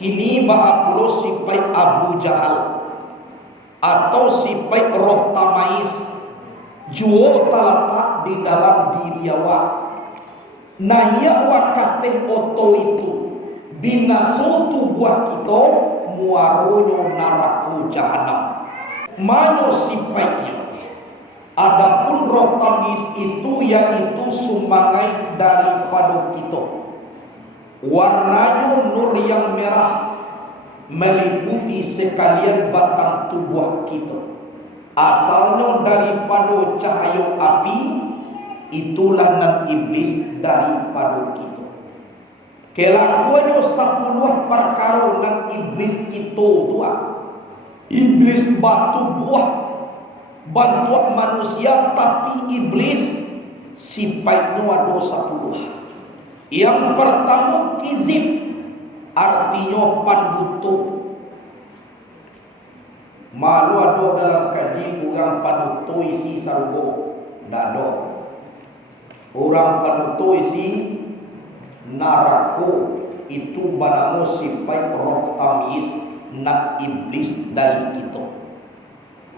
Kini ba'apulo sipai Abu Jahal atau sipai roh tamais juo talatak di dalam diri awak. Naya wakate oto itu binaso tubuh kita muarono naraku jahanam. Mano sipaitnya. Adapun roh tamis itu yaitu sumbangan daripada kita. Warnanya nur yang merah meliputi sekalian batang tubuh kita. Asalnya daripada cahaya api, itulah nan iblis daripada kita. Kelakuannya 10 perkara nan iblis kita tua. Iblis batu buah bantuan manusia, tapi iblis sifatnya ada 10. Yang pertama kizib, artinya panduto. Malu ada dalam kaji orang panduto isi sargo, tidak ada. Orang panduto isi narako, itu banamu sifat roh tamis nak iblis dari kita.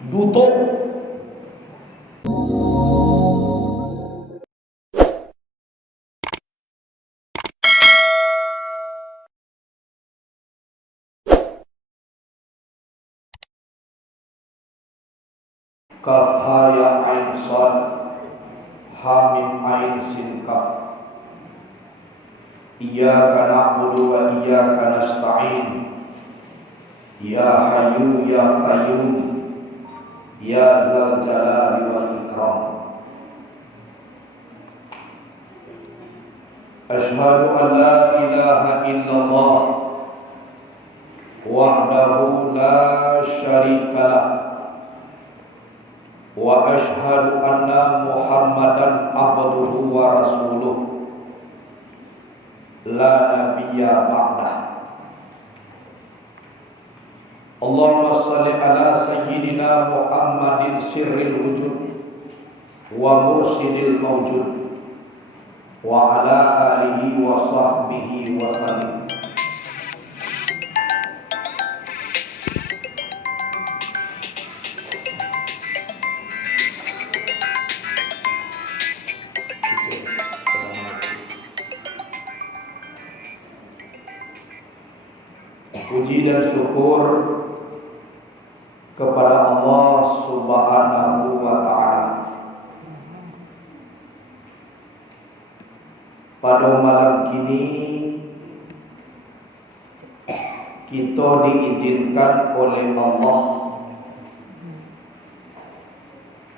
Duto kaf ha ya ain sad ha mim ain sin kaf. Iyyaka na'budu wa iyyaka nasta'in. Ya Hayyu ya Qayyum ya Dzal Jalali wal Ikram. Asyhadu an la ilaha illallah wahdahu la syarikalah wa asyhadu anna Muhammadan abduhu wa rasuluh la nabiyya ba'dah. Allahumma salli ala sayyidina Muhammadin sirril wujud wa mursidil mawjud wa ala alihi wa sahbihi wa sallim. Puji dan syukur kepada Allah Subhanahu wa ta'ala. Pada malam kini kita diizinkan oleh Allah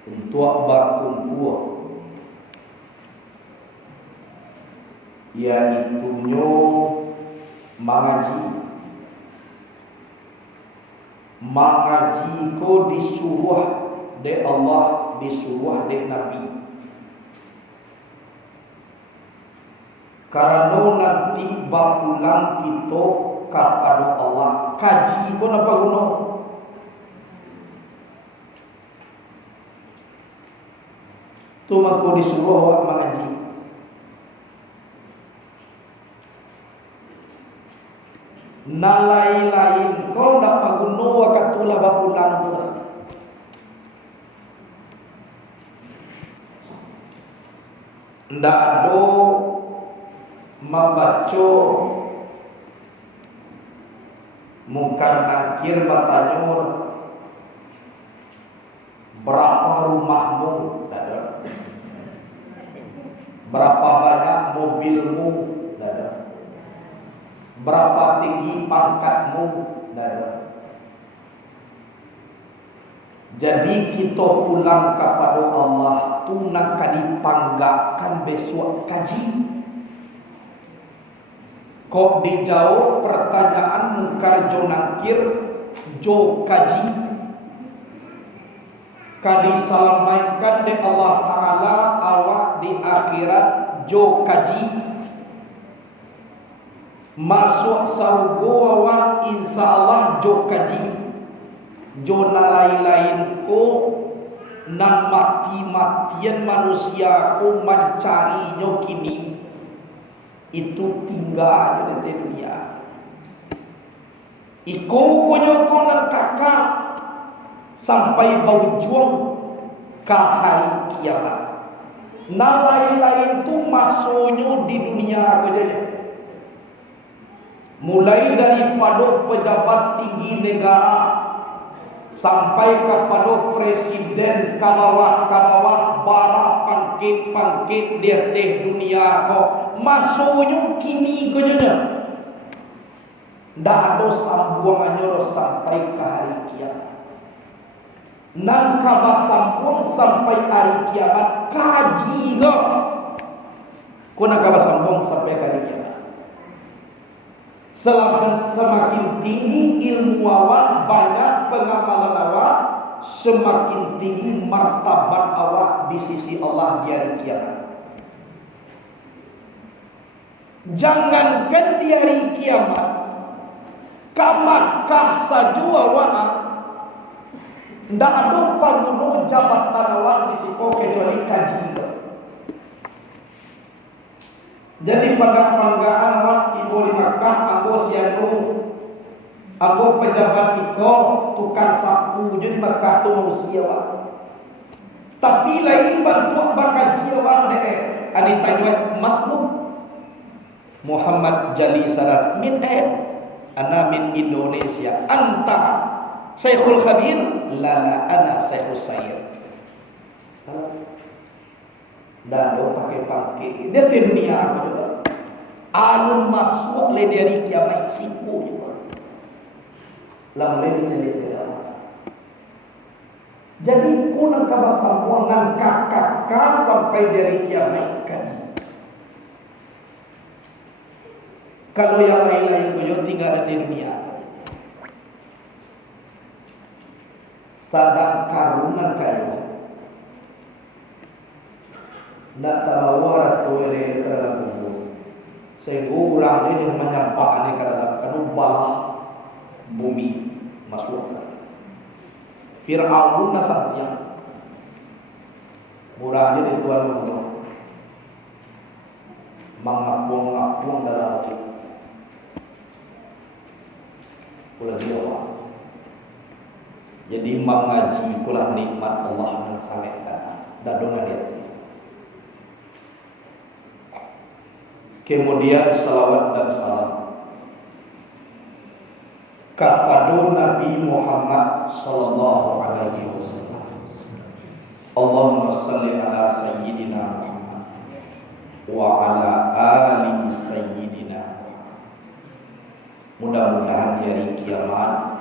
untuk berkumpul, yaitunya mengaji. Mengaji ko disuruh de Allah, disuruh de Nabi. Karena nanti bapulang kita kepada Allah. Kaji ko napa guna? Tu mako disuruh awak mengaji. Nalai-lain kau ndak paguno wakatulah bapulang pula. Ndak ada membaca mungkar nakir batanya berapa rumahmu, tak ada. Berapa banyak mobilmu, tak ada. Berapa tinggi pangkatmu, tak ada. Jadi kita pulang kepada Allah tu nak dipanggakan besok kaji. Kok dijawab pertanyaan mungkar jo nakir jo kaji. Kadi salamaikan de Allah Ta'ala awak di akhirat jo kaji. Masuk surga awak insyaallah jo kaji. Jo lain-lain ko nan mati-matian manusia ko mencarinya kini itu tinggal di dunia. Iko konyoko nang kakak sampai berjuang ke hari kiamat. Nah lain-lain tu masuknya di dunia saja. Mulai daripada pejabat tinggi negara sampai kepada presiden, kawawah-kawawah, bara pangkit-pangkit di atas dunia kok masuknya kini saja. Tidak ada sambungannya sampai ke hari kiamat. Nan kabar sambung sampai hari kiamat kaji go. Kau nak kabar sambung sampai hari kiamat. Semakin tinggi ilmu awak, banyak pengamalan awak, semakin tinggi martabat awak di sisi Allah di hari kiamat. Jangankan di hari kiamat, kamakah saja awak tidak ada panggunung jabatan awak di situ kecuali kaji. Jadi panggaan awak tiba di Makkah, aku sianu, aku pejabat iko, tukang sapu, jadi Makkah tu manusia awak. Tapi lain bantu bakaji awak deh. Adi tanya Masmuk Muhammad Jali Sarat min ana min Indonesia. Anta Syekhul Khabir, lala ana Syekhul Sayyid. Dan lo pakai pangke. Dia ke dunia apa juga. Alun masuk le dari kiamat siku juga. Lam le jadi tidak. Jadi kunang kabasampuan nang kakak sampai dari kiamat kaji. Kalau yang lain-lain koyo tinggal di dunia. Sadang karunan kayo. Nak tabawarat tuwere dalam kubur. Sehingga orang ini menyampaikan ke dalam kanubalah bumi masuk. Fir'aun nasabnya murahnya di Tuhan Allah mengapung-apung dalam hati. Pula dia Allah. Jadi mengaji pula nikmat Allah yang sangat dan dengan dia. Kemudian salawat dan salam kepada Nabi Muhammad sallallahu alaihi wasallam. Allahumma salli ala sayyidina Muhammad wa ala ali sayyidina. Mudah-mudahan di hari kiamat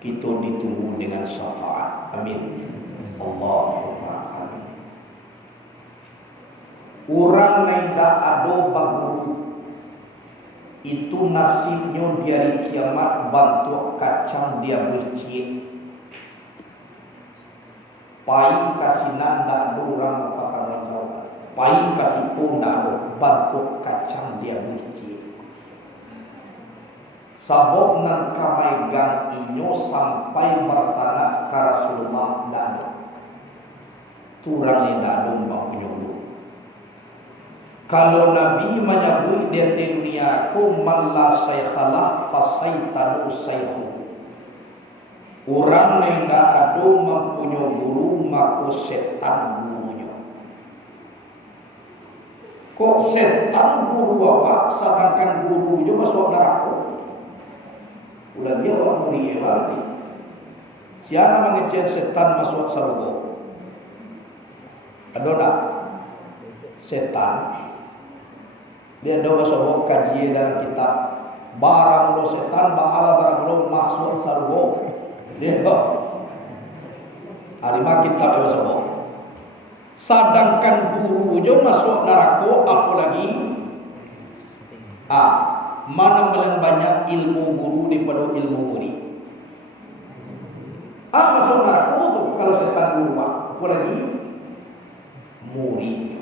kita ditunggu dengan syafaat. Amin. Allahumma amin. Orang yang tak ada baguru itu nasibnya di hari kiamat bantu kacang dia bercik. Pai kasinan tak ada orang apa tanggung jawab. Pai kasih pun tak ada bantu kacang dia bercik. Sabok nan kamai gang inyo sampai bersana ke Rasulullah tak ada. Turang yang tak ada mempunyai. Kalau Nabi menyebut di dunia ku man la saykhalah fasaitanu saykhu. Orang yang tak ada mempunyai guru maka setan gurunya. Kok setan guru awak sedangkan gurunya masuk neraka? Ulah dia orang mulia berarti. Siapa mengecek setan masuk surga? Ada tak? Setan dia ada sebut kajian dalam kitab barang lo setan bahala barang lo masuk surga. Dia tak. Arima kitab ada sebut. Sedangkan guru jo masuk neraka apalagi mana paling banyak ilmu guru daripada ilmu murid. Masuk neraka tu kalau setan guru apalagi murid.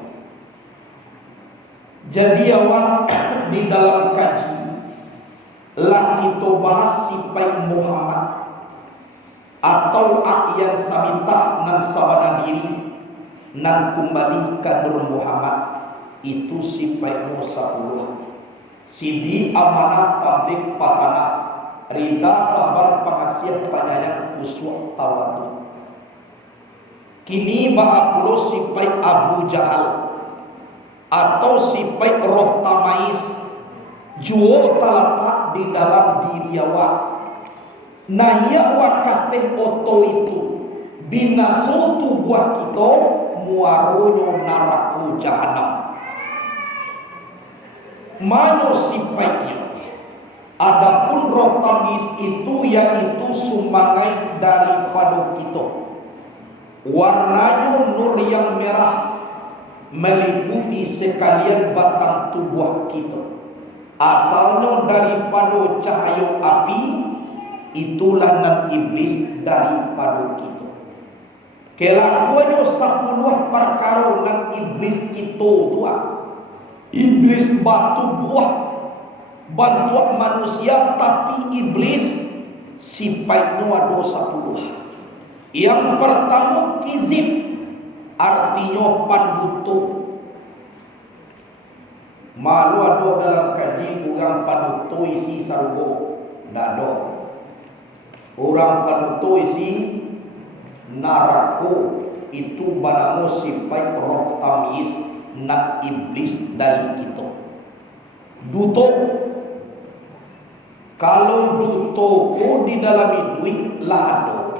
Jadi awak di dalam kaji lah kita bahas sifat Muhammad atau yang sabita nan sabana diri nan kembali ke Nur Muhammad itu sifat 10. Sidi amanah tablik patanah Rida sabar pangasiah penyayang kuswa tawadu. Kini baakulo sipai Abu Jahal atau sipai roh tamais juo talatak di dalam diri awak. Naya wakate oto itu binaso tubuh kita muaronyo naraku jahanam. Mano sipaitnya. Adapun roh tamis itu yaitu sumbangan daripada kita. Warnanya nur yang merah meliputi sekalian batang tubuh kita. Asalnya daripada cahaya api, itulah nan iblis daripada kita. Kelakuannya 10 perkara nan iblis kita tua. Iblis batu buah bantuan manusia, tapi iblis sifatnya ada 10. Yang pertama kizib, artinya panduto. Malu ada dalam kaji orang panduto isi sarbo dado. Orang panduto isi narako itu banamu sifat roh tamis nak iblis dari kita. Duto, kalau duto ko di dalam duit lado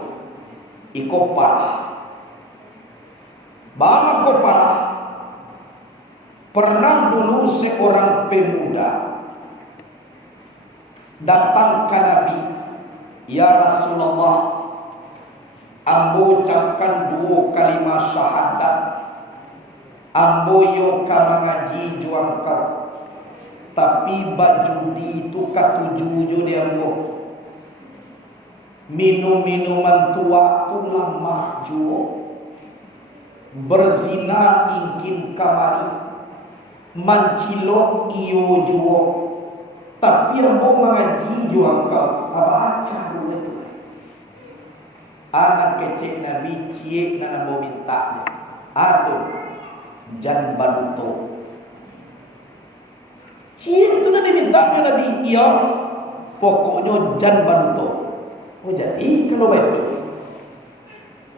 iko parah. Bama ko parah. Pernah dulu seorang pemuda datang ke Nabi, ya Rasulullah, ambo ucapkan 2 kalimat syahadat, ambo yo ka mengaji juang kau, tapi bajudi itu katujuju dia ambo. Minum-minuman tua tu lama juo, berzina ingkin kamari, mancilok iyo juo, tapi ambo mengaji juang kau, baca dulu itu. Anak kecil Nabi cie na ambo minta, atau jan baduto. Cie itu nanti minta Nabi, iya, pokoknya jan baduto. Oh jadi kalau begitu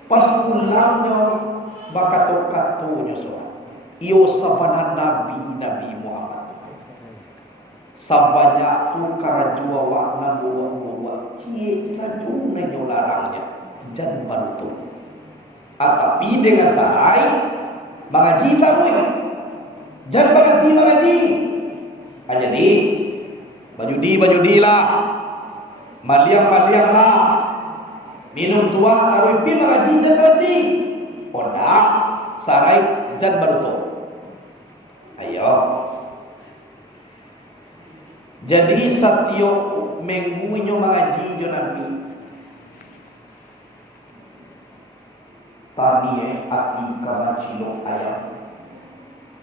pas pulangnya bakato-katonya soal iyo sabana Nabi Muhammad sabanya tu karajua wakna bawa cie sajuna nyolarangnya jan baruto. Tapi dengan sarai mengaji taruh jan mengaji jadi baju lah, maliang lah, minum tua taruh pi mengaji jan berarti oda sarai jan baruto. Ayo, jadi satyo minggunya mengaji jo Nabi tadi hati kamacilo ayam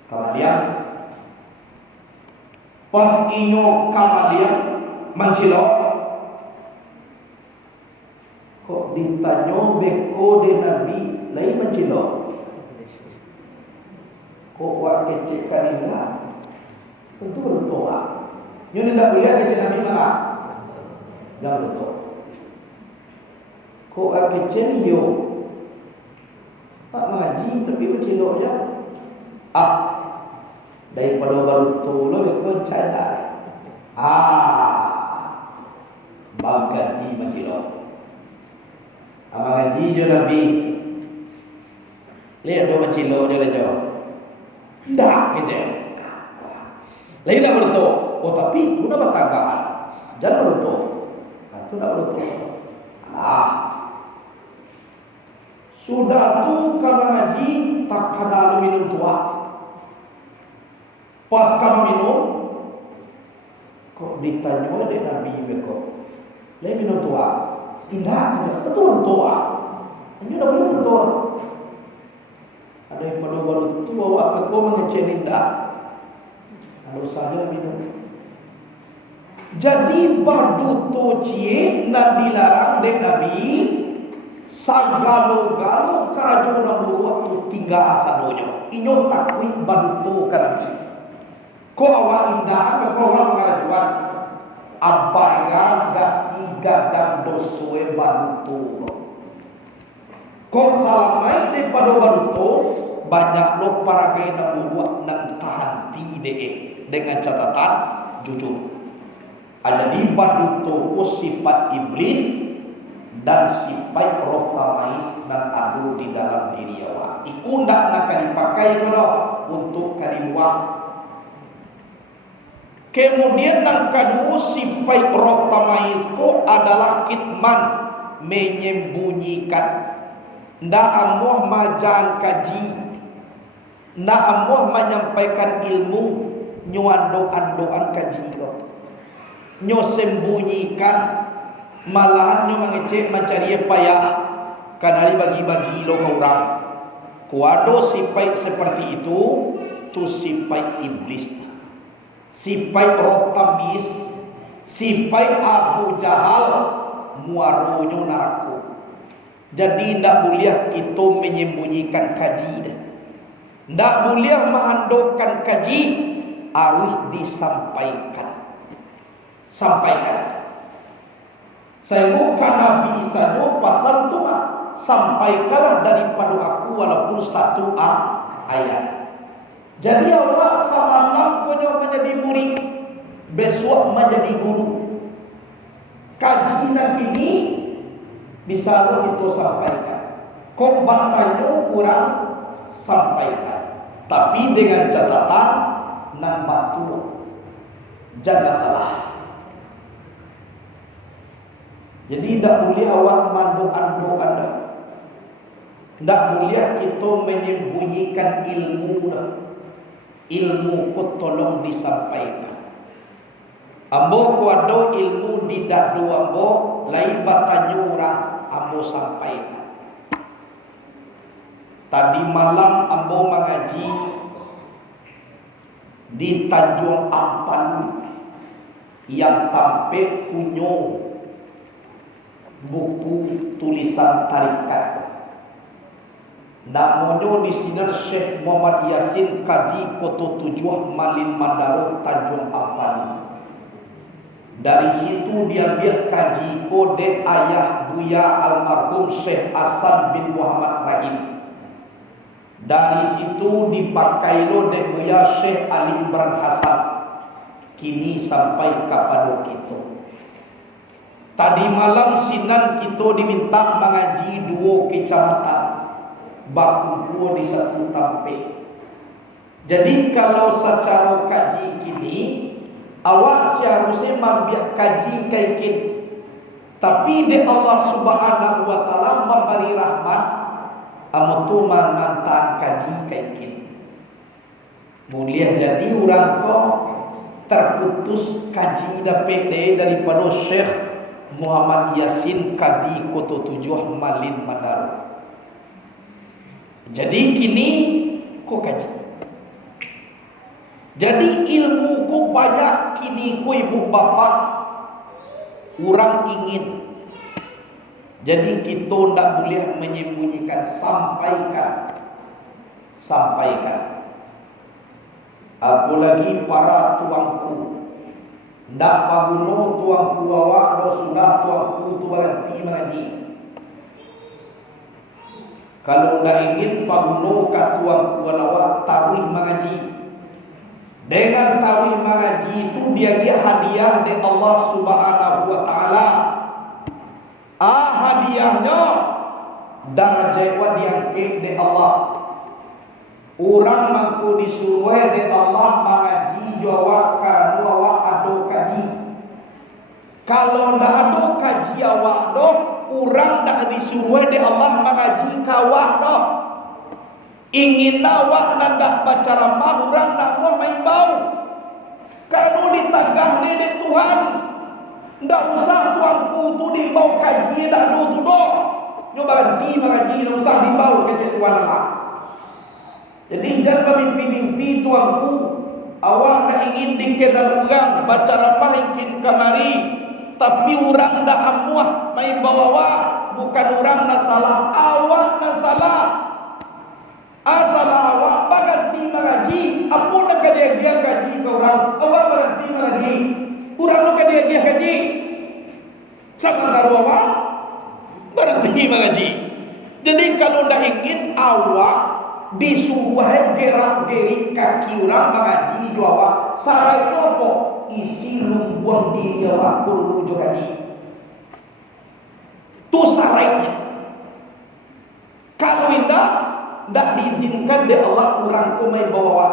kamalian pas inyo kamalian mancilo kok ditanya beko de Nabi lain mancilo kok wak kecek kanina tentu berdoa. Nyo tidak boleh baca Nabi mana? Jangan berdoa. Kok kecek yo tak mengaji tapi mancilo ya. Daripada baru tu lo kau canda. Bagan ni mancilo. Mengaji jo Nabi. Lihat do mancilo je lejo. Dah gitu. Lain nak berdoa. Oh tapi tu nak batagaan. Jangan berdoa. Tu nak berdoa. Sudah tu kalau ngaji tak kenal minum tua. Pas kamu minum, kok ditanya oleh Nabi beko. Lain minum tua. Tidak, betul tua. Ini dah boleh berdoa. Ada yang pada baru tua wak beko mengecelin dah. Kalau saja minum. Jadi baduto cie nak dilarang dek Nabi. Sagalo-galo karajo na waktu 3 asadonya. Inyo takwi baduto ka Nabi. Ko awal indah ko awal mengarajuan. Abba gati igadang dosue baduto. Kong salamai daripada baduto banyak lo para gena buat nan tahan dee dengan catatan jujur. Jadi baduto ku sifat iblis dan sifat roh tamais dan adu di dalam diri awak. Iku ndak nak dipakai kono untuk kaliwang. Kemudian yang kedua sifat roh tamais ko adalah kitman, menyembunyikan. Ndak amuh majan kaji, ndak amuh menyampaikan ilmu, nyuan doan kaji ko. Nyo sembunyikan, malahan nyo mengecek mencari payah karena bagi-bagi lo ke orang. Kuado sifat seperti itu tu sifat iblis, sifat roh tamis, sifat Abu Jahal, muaronyo naraku. Jadi ndak boleh kita menyembunyikan kaji dah. Ndak boleh mengandalkan kaji, harus disampaikan. Sampaikan. Saya bukan Nabi saja pasal tu sampaikanlah daripada aku walaupun satu ayat. Jadi awak samalam punya menjadi murid, besok menjadi guru. Kaji nak ini bisa lo itu sampaikan. Kok bantainya kurang sampaikan. Tapi dengan catatan nan batu jangan salah. Jadi tidak boleh awak mandu-andu anda. Tidak boleh kita menyembunyikan ilmu dah. Ilmu ku tolong disampaikan. Ambo ku ada ilmu di dadu ambo, lai batanyurang ambo sampaikan. Tadi malam ambo mengaji di Tanjung Ampanu yang tampil kunyo buku tulisan tarikat. Namanya di sini Syekh Muhammad Yasin Kadi Koto Tujuh Malin Mandaro Tanjung Ampanu. Dari situ diambil kaji kode ayah buya almarhum Syekh Hasan bin Muhammad Rahim. Dari situ dipakai lo de buya Syekh Ali Imran Hasan. Kini sampai kepada kita. Tadi malam sinan kita diminta mengaji 2 kecamatan, baku di satu tampil. Jadi kalau secara kaji kini, awak seharusnya membiak kaji kaikin. Tapi di Allah Subhanahu Wa Taala memberi rahmat, amutu mantan kaji kaikin. Boleh jadi orang kau terputus kaji dapat daripada Syekh Muhammad Yasin Kadi Koto Tujuh Malin Mandar. Jadi kini kau kaji. Jadi ilmu ku banyak kini ku ibu bapa orang ingin. Jadi kita tidak boleh menyembunyikan, sampaikan. Apalagi para tuanku. Ndak paguno tuanku awak do sudah tuanku tu berhenti mengaji. Kalau ndak ingin paguno ka tuanku awak tawih mengaji. Dengan tawih mengaji itu dia hadiah dari Allah Subhanahu Wa Taala. Hadiahnya darajat wa diangkat dari Allah. Orang mampu disuruh dari Allah mengaji jawab karena awak ada kaji. Kalau ndak ada kaji awak do, orang ndak disuruh dari Allah mengaji kawak do. Ingin awak nandak baca ramah, orang ndak mau main bau. Kalau ditagah dari Tuhan, ndak usah tuanku tu dimbau kaji ndak do tu do. Nyoba berhenti mengaji, ndak usah dimbau ke Tuhan Allah. Jadi jangan mimpi-mimpi tuanku, awak nak ingin dikenal orang baca ramah ingin kamari, tapi orang dah amuah main bawa, bukan orang nak salah, awak nak salah. Asal awak berhenti mengaji, apa nak dia gaji ke orang, awak berhenti mengaji, orang nak dia gaji. Sementara awak berhenti mengaji. Jadi kalau ndak ingin awak disuruh gerak-gerik kaki orang mengaji awak, sarai itu apa? Isi lumbuang diri awak kudu ngaji. Tu sarainya. Kalau indah ndak diizinkan oleh Allah orang kumai bawa.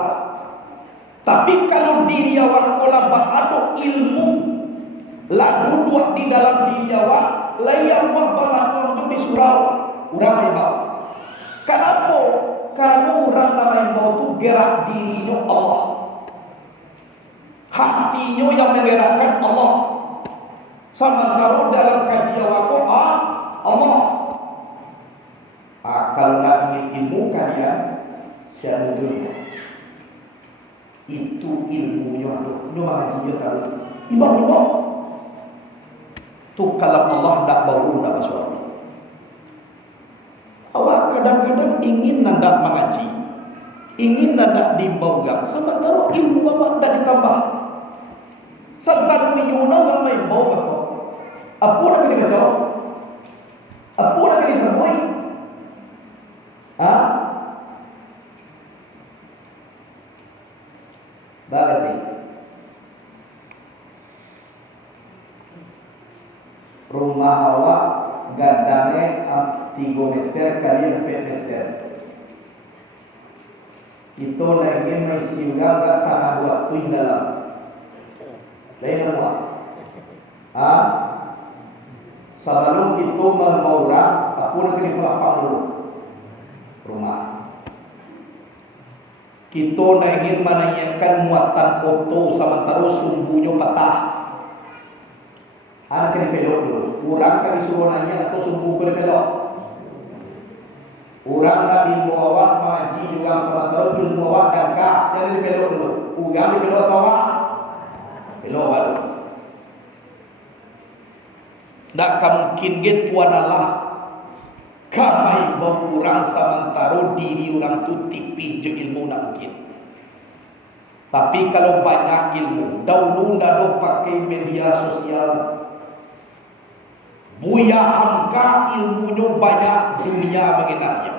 Tapi kalau diri awak kola ada ilmu lalu duduk di dalam diri awak, layak awak bawa itu di surau orang yang bawa. Kenapa? Karena orang yang bawa itu gerak dirinya Allah, hatinya yang menggerakkan Allah. Sementara dalam kajian awak Allah. Kalau nak ingin ilmu kalian, saya dulu. Itu ilmunya itu mengajinya terus imam tu kalau Allah tak baru tak masuk. Awak kadang-kadang ingin nandak mengaji, ingin nandak dibaugang, sementara ilmu awak tak ditambah. Sementara menyuna ramai bau kau. Apa nak kena baca? Apa nak kena semui? Berarti rumah awak gadangnya 3 meter kali 4 meter. Itu lagi mesti orang kat tanah waktu di dalam. Lain awak. Sebelum itu membaurang, aku nak kena lapang dulu rumah. Kita nak ingin menanyakan muatan oto sementara sumbunya patah. Anak kena pelok dulu. Orang kan disuruh nanya atau sumbu kena pelok. Orang nak dibawa mengaji juga sementara ilmu awak gagah. Saya ni pelok dulu. Orang ni pelok atau awak? Pelok baru. Tak mungkin get tuan Allah. Kamai berkurang sementara diri orang tu tipis je ilmu nak mungkin. Tapi kalau banyak ilmu, dahulu dah pakai media sosial. Buya hamka ilmunya banyak, dunia mengenalnya.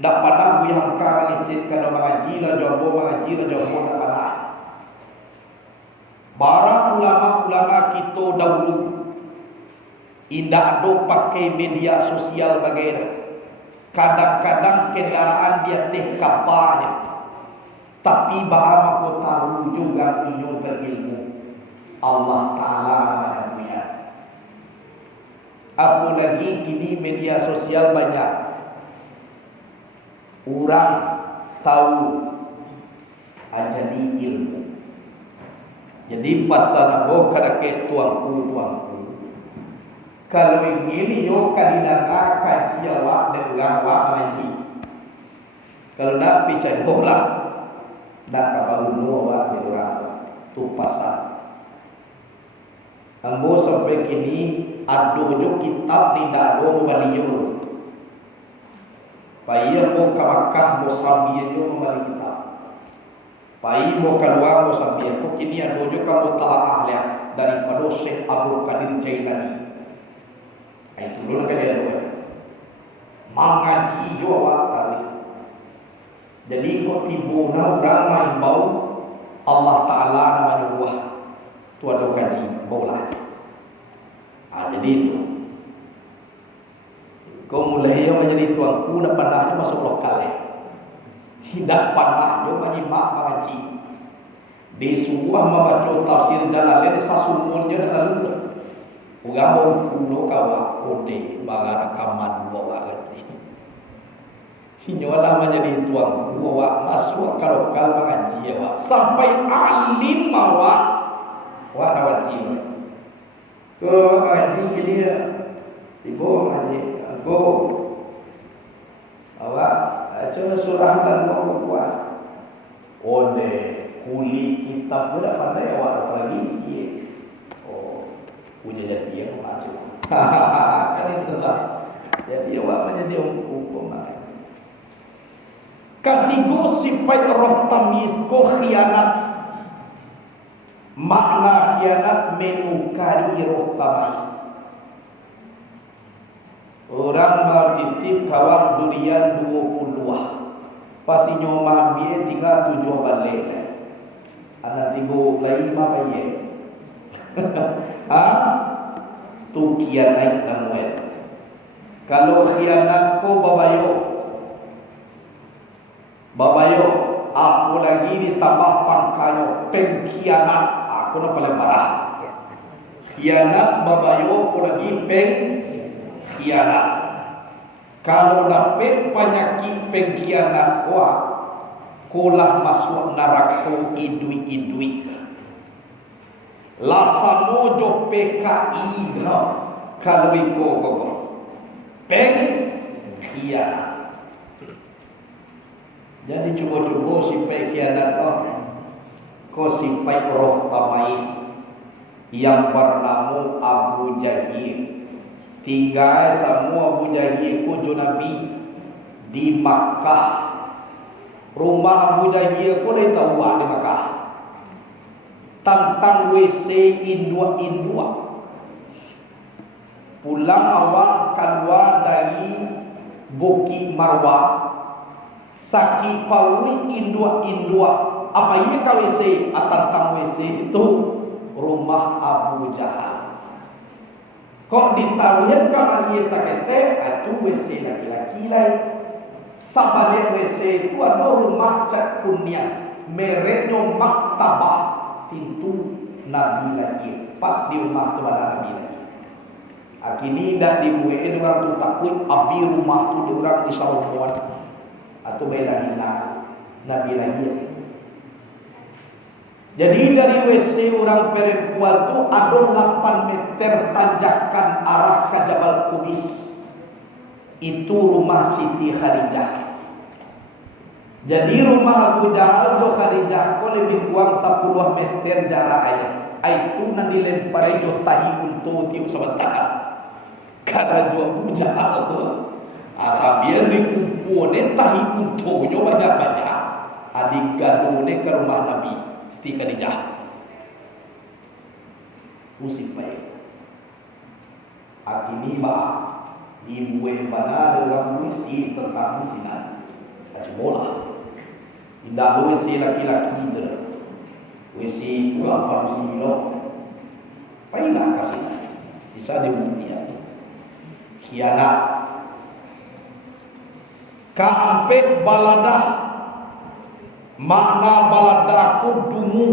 Tak pernah buya hamka mengecekkan orang mengaji lah jombo tak pernah. Barang ulama-ulama kita dahulu indah do pakai media sosial bagaimana. Kadang-kadang kendaraan dia teh kapalnya. Tapi bahama ko tahu juga inyo berilmu. Allah Ta'ala punya. Apalagi ini media sosial banyak. Orang tahu jadi ilmu. Jadi pasal nabo kada ke tuangku. Kalau ingin yo kadidanga kaji awak dengan awak mengaji. Kalau nak percaya bola, nak kapal dulu awak di orang tu pasal. Ambo sampai kini ado jo kitab ni dah do baliyo. Pai ambo ka Makkah mo sambiye jo membali kitab. Pai mo keluar mo sambiye ko kini ado jo ka mutalaah dia daripada Syekh Abdul Qadir Jailani. Itu dulu kan dia doa. Mengaji jua tadi. Jadi kok tibu orang main bau Allah Ta'ala namanya buah. Tu ada kaji bola. Jadi itu. Kau mulai yang menjadi tuanku nak pandai masuk lokal. Tidak pandai jo menyimak mengaji. Di sebuah membaca tafsir Jalalain sasumurnya dah lalu. Orang mau kuno kawa kode baga rekaman bawa lagi. Hinyola menjadi tuang bawa masuk kalau mengaji awak sampai alim awak warawati. Ko mengaji kini ibu mengaji go awak cuma surah dan mau kuat. Ode kuli kitab sudah pandai awak lagi sih. Punya jadi yang macam kan itu lah. Jadi awak menjadi hukum. Ketiga sifat roh tamis ko khianat. Makna khianat menukari roh tamais. Orang mau titip kawan durian 20. Pasti nyoma biye tinggal 7 balik. Anak tibu lain apa ye? Tu khianat namuet. Kalau khianat ko babayo, aku lagi ditambah pangkayo pengkhianat. Aku nak paling parah. Khianat babayo aku lagi pengkhianat. Kalau dapat penyakit pengkhianat kulah masuk neraka idui. Lasamo jo PKI kalau ikut pengkhianat. Jadi cuba-cuba si pengkhianat kau simpai roh tamais yang bernama Abu Jahil. Tinggal semua Abu Jahil ku Nabi di Makkah. Rumah Abu Jahil ku dah tahu di Makkah. Tentang WC indua. Pulang awak keluar dari Bukit Marwah. Saki paui indua. Apa ia ka WC? Tentang WC itu rumah Abu Jahal. Kok ditawian ka ia sakete itu WC laki-laki lain. Sabalik WC itu ada rumah cat kunyah. Mereknya maktabah pintu Nabi lagi. Pas di rumah tu ada Nabi lagi. Kini dah dibuat orang tu takut abi rumah tu diorang di Salomon atau belahin Nabi lagi situ. Jadi dari WC orang perempuan tu ada 8 meter tanjakan arah ke Jabal Qubis. Itu rumah Siti Khadijah. Jadi rumah Abu Jahal jo Khadijah ko lebih kurang 10 meter jaraknya. Itu nanti lempar jo tahi untuk tiu sebentar. Karena jo Abu Jahal tu asabian dikumpulne tahi untuknya banyak-banyak. Adik gadone ke rumah Nabi Siti Khadijah. Musik baik. Akini ibu mana orang muisi tentang sinan. Bola. Indah muisi laki-laki tu. Muisi apa muisi lo? Pailah kasih. Bisa dibuktikan. Khianat. Kaampe baladah. Makna baladaku dungu.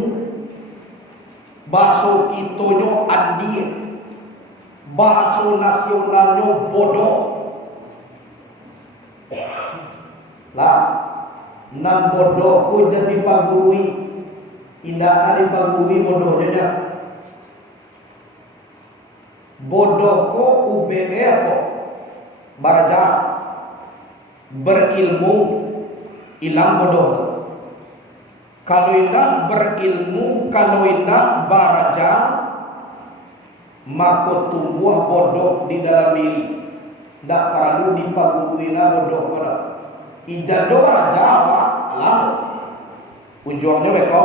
Baso kitonyo andi. Baso nasionalnya bodoh. Lah, nan bodoh ku jadi pagui. Indah ada pagui bodohnya. Bodoh ku UBE apa? Baraja. Berilmu hilang bodoh. Kalau indah berilmu, kalau indah baraja, maka tumbuh bodoh di dalam diri. Tak perlu dipaguina bodoh pada. Ijado baraja lah. Ujungnya mereka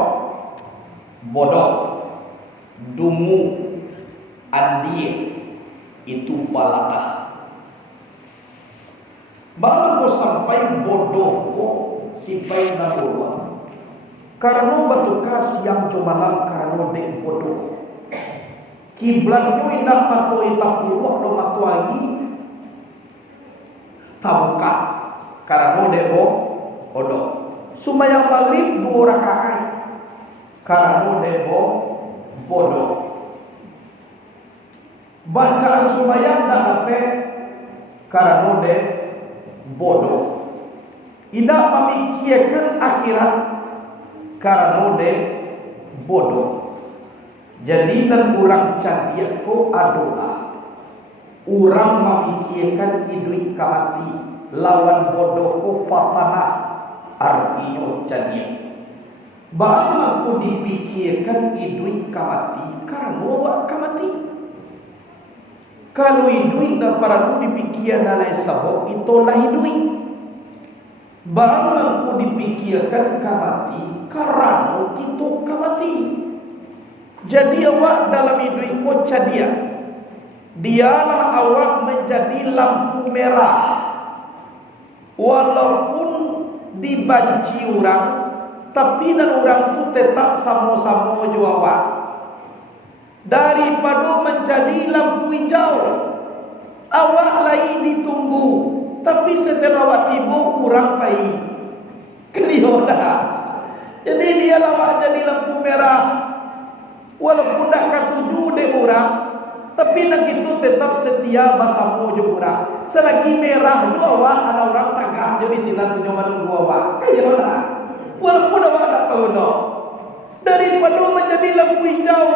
bodoh, dungu, andi itu balatah. Baru kau sampai bodoh kau simpai na bodoh. Karena batu kas yang cumalang karena dek bodoh. Kiblatnya indah matu itapuluh do matu lagi tabuka karena dek bodoh. Sumayang maghrib 2 rakaat karena dek bodoh. Bacaan sumayang dah dapat karena dek bodoh. Tidak memikirkan akhirat karena de bodoh. Jadi dan orang cantik ko adalah orang memikirkan hidup kamati lawan bodoh ko fatanah artinya cantik. Bahkan aku dipikirkan hidup kamati karena wak kamati. Kalau hidup dan para dipikirkan oleh sabok itulah hidup. Bahkan aku dipikirkan kamati karena itu kamati. Jadi awak dalam hidup kocah dialah awak menjadi lampu merah. Walaupun dibanci orang, tapi dan orang tu tetap sama-sama jua awak. Daripada menjadi lampu hijau, awak lain ditunggu, tapi setelah awak tiba kurang baik. Keliru dah. Jadi dia awak jadi lampu merah. Walaupun tak katuju dek orang, tapi nak itu tetap setia bersama orang. Selagi merah tu awak ada orang tagah jadi sinan tunjuk malu awak. Keliru dah. Walaupun awak tak tahu no. Daripada menjadi lampu hijau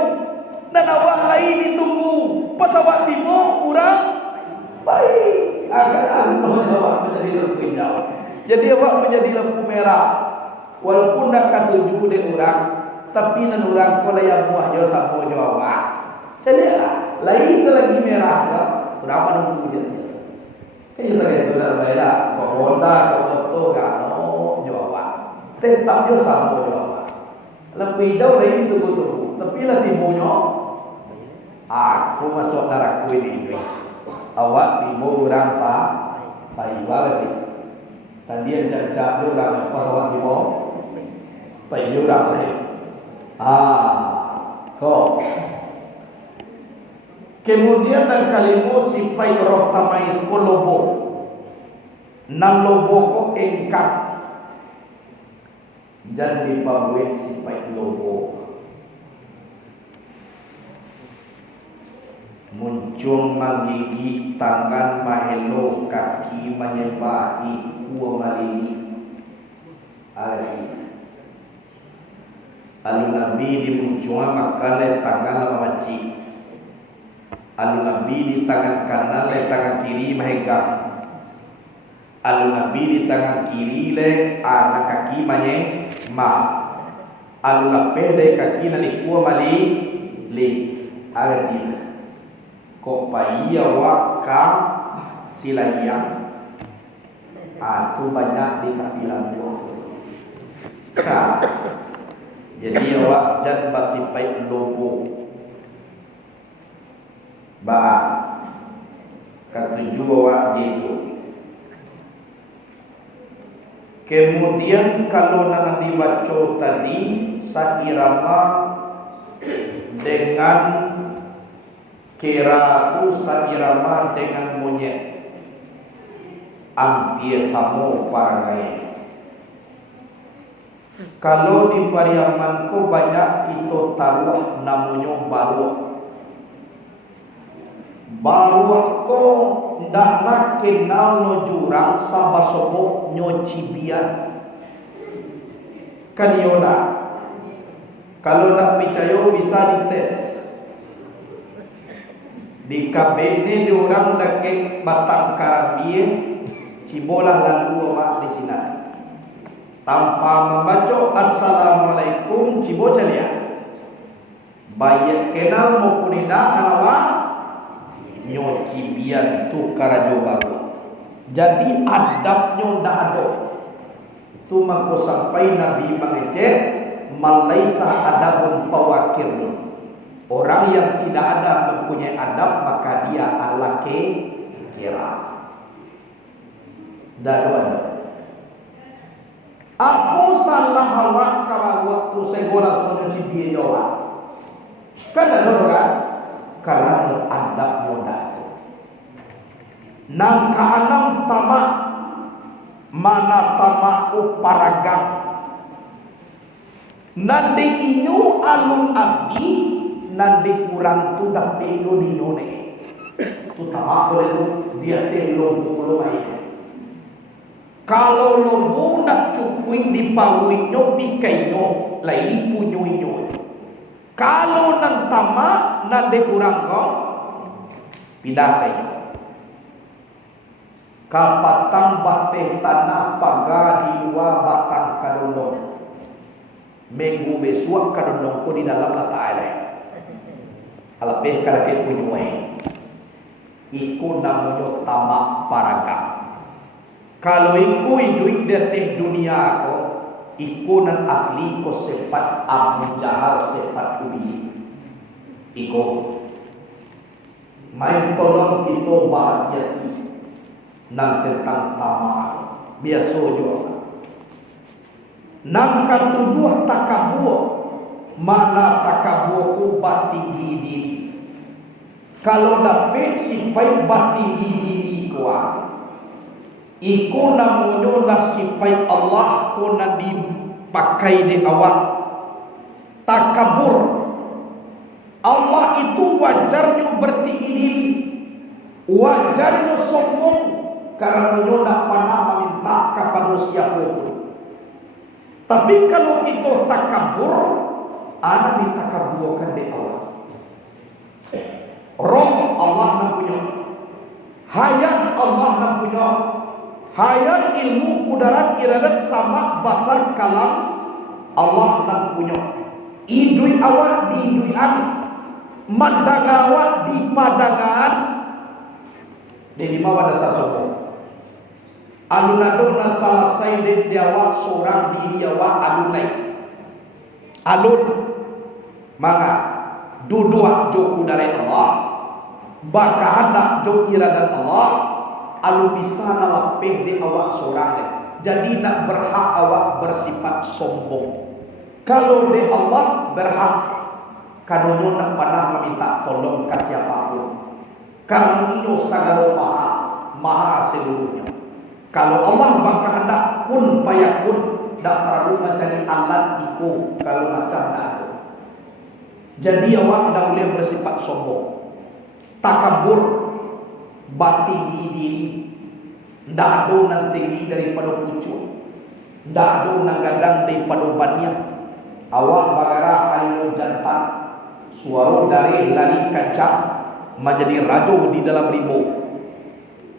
dan awak lain ditunggu, pas awak tiba kurang baik. Agar awak menjadi lampu hijau. Jadi awak menjadi lampu merah. Walaupun tak katuju dek orang, tapi nan orang ko layan buah yo sama jo awak. Jadi lain selagi merah kan, berapa nunggu dia. Kayak tadi tu dah bayar, kau Honda, kau Toto, kau jo awak. Tetap jo sama jo awak. Lampu hijau lain itu tunggu, tapi lah timbulnya aku masuk darahku ini. Awak timbul orang baik banget. Tadi yang cak-cak dia orang pas awak timbul, baik orang lain. Kok. Kemudian dan kalimu sipai roh tamai skolobo. Nang lobo ko engkang. Jan dipabuet sipai lobo. Muncul menggigit tangan mahelo kaki menyebahi kuah malini. Alu Nabi dimunculkan makan tangan lama maci. Alu Nabi di tangan kanan le tangan kiri megang. Alu Nabi di tangan kiri le anak kaki ma. Alu lape de kaki nali kuah mali li agatin. Kok payah wakam silagiang. Tu banyak di kapilan buah. Jadi awak jangan basipai logo. Ketujuh awak gitu. Kemudian kalau nak dibaca tadi sairama dengan kera tu sairama dengan monyet. Hampir sama parangai. Kalau di Pariamanku banyak itu taruh namanya baruak. Baruak ko ndak nak kenal no jurang sabasobo nyo cibian. Kaniola. Kalau nak percaya bisa dites. Di kabene di orang deket Batang Karabie, cibolah lalu awak di sini. Tanpa membaca Assalamualaikum cibo calia. Bayat kenal maupun tidak alawa nyoci biar itu karajo baru. Jadi adabnya ndak ada. Itu mako sampai Nabi mengecek malaisa adabun pawakirun. Orang yang tidak ada mempunyai adab maka dia adalah kira. Dadu. Aku salah awak kalau waktu saya boras menuju dia jawab. Kan ada orang kalau adab mudah. Nang kaanam tamak mana tamak uparagang. Nandi inyu alun abdi nandi kurang tu dak telo di none. Tu tamak boleh tu dia telo puluh aja. Kalau lobo nak cukui di pawi nyo pikai nyo lai punyui nyo. Kalau nang tamak nak de kurang ko pindah kai. Kapatang bateh tanah pagadi wa batang kadondong. Minggu besok kadondong ko di dalam la taala. Alapeh kalake punyui. Iku namanya tamak paragang. Kalau iku hidup di dunia ko, iku nan asli ko sifat Abu Jahal sifat ubi. Iko main tolong itu bahagia nang tentang tamak biasa juga. Nang katujuh takabur, mana takabur ubat tinggi diri. Kalau dapat sifat batinggi diri kuat, iku namanya lah sifat Allah ko na dipakai di awak. Takabur, Allah itu wajarnya bertinggi diri, wajarnya sombong, karena tidak pernah meminta kepada siapapun. Tapi kalau kita takabur, ada ditakaburkan di Allah. Roh Allah nak punya, hayat Allah nak punya, hayat ilmu kudarat iradat sama basar kalam Allah nak punya. Idui awak di iduian, mandang awak di padangan. Jadi mawa dasar sombong. Alun-alun selesai di awak seorang diri awak alun lain. Alun maka duduk jauh dari Allah, baka hendak jauh iradat Allah, alun bisa nalapih di awak seorang lain. Jadi nak berhak awak bersifat sombong. Kalau di Allah berhak, kanunya nak pernah meminta tolong ke siapapun. Karena itu segala maha, maha seluruhnya. Kalau Allah baka hendak kun payakun, tak perlu mencari alat iku kalau macam tak ada. Jadi awak tak boleh bersifat sombong, takabur, batinggi diri, tak ada nan tinggi daripada pucuk, tak ada nan gadang daripada banyak. Awak bagara harimau jantan, suara dari lari kancang, menjadi raja di dalam rimau.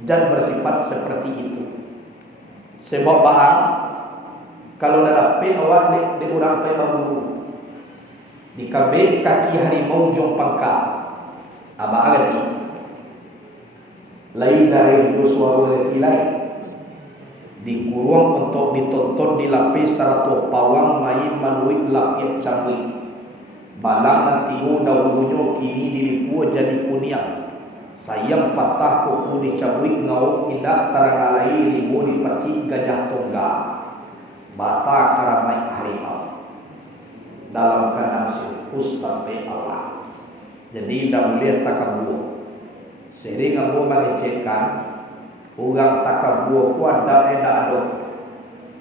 Dan bersifat seperti itu. Sebab bahang kalau dah dapat awak di orang payah buru di kabin kaki harimau jong pangka abang agati lain dari itu suara lelaki lain dikurung untuk ditonton dilapis 100 pawang main manuik lapis cambui balang nanti dahulunya kini diripu jadi kuniang. Sayang patah kuku dicabui ngau indak tarangalai ribu dipacik gajah tunggal bata karamai harimau dalam keadaan sirkus sampai Allah. Jadi tidak boleh takabur. Sering aku mengecekkan orang takabur ku ada ada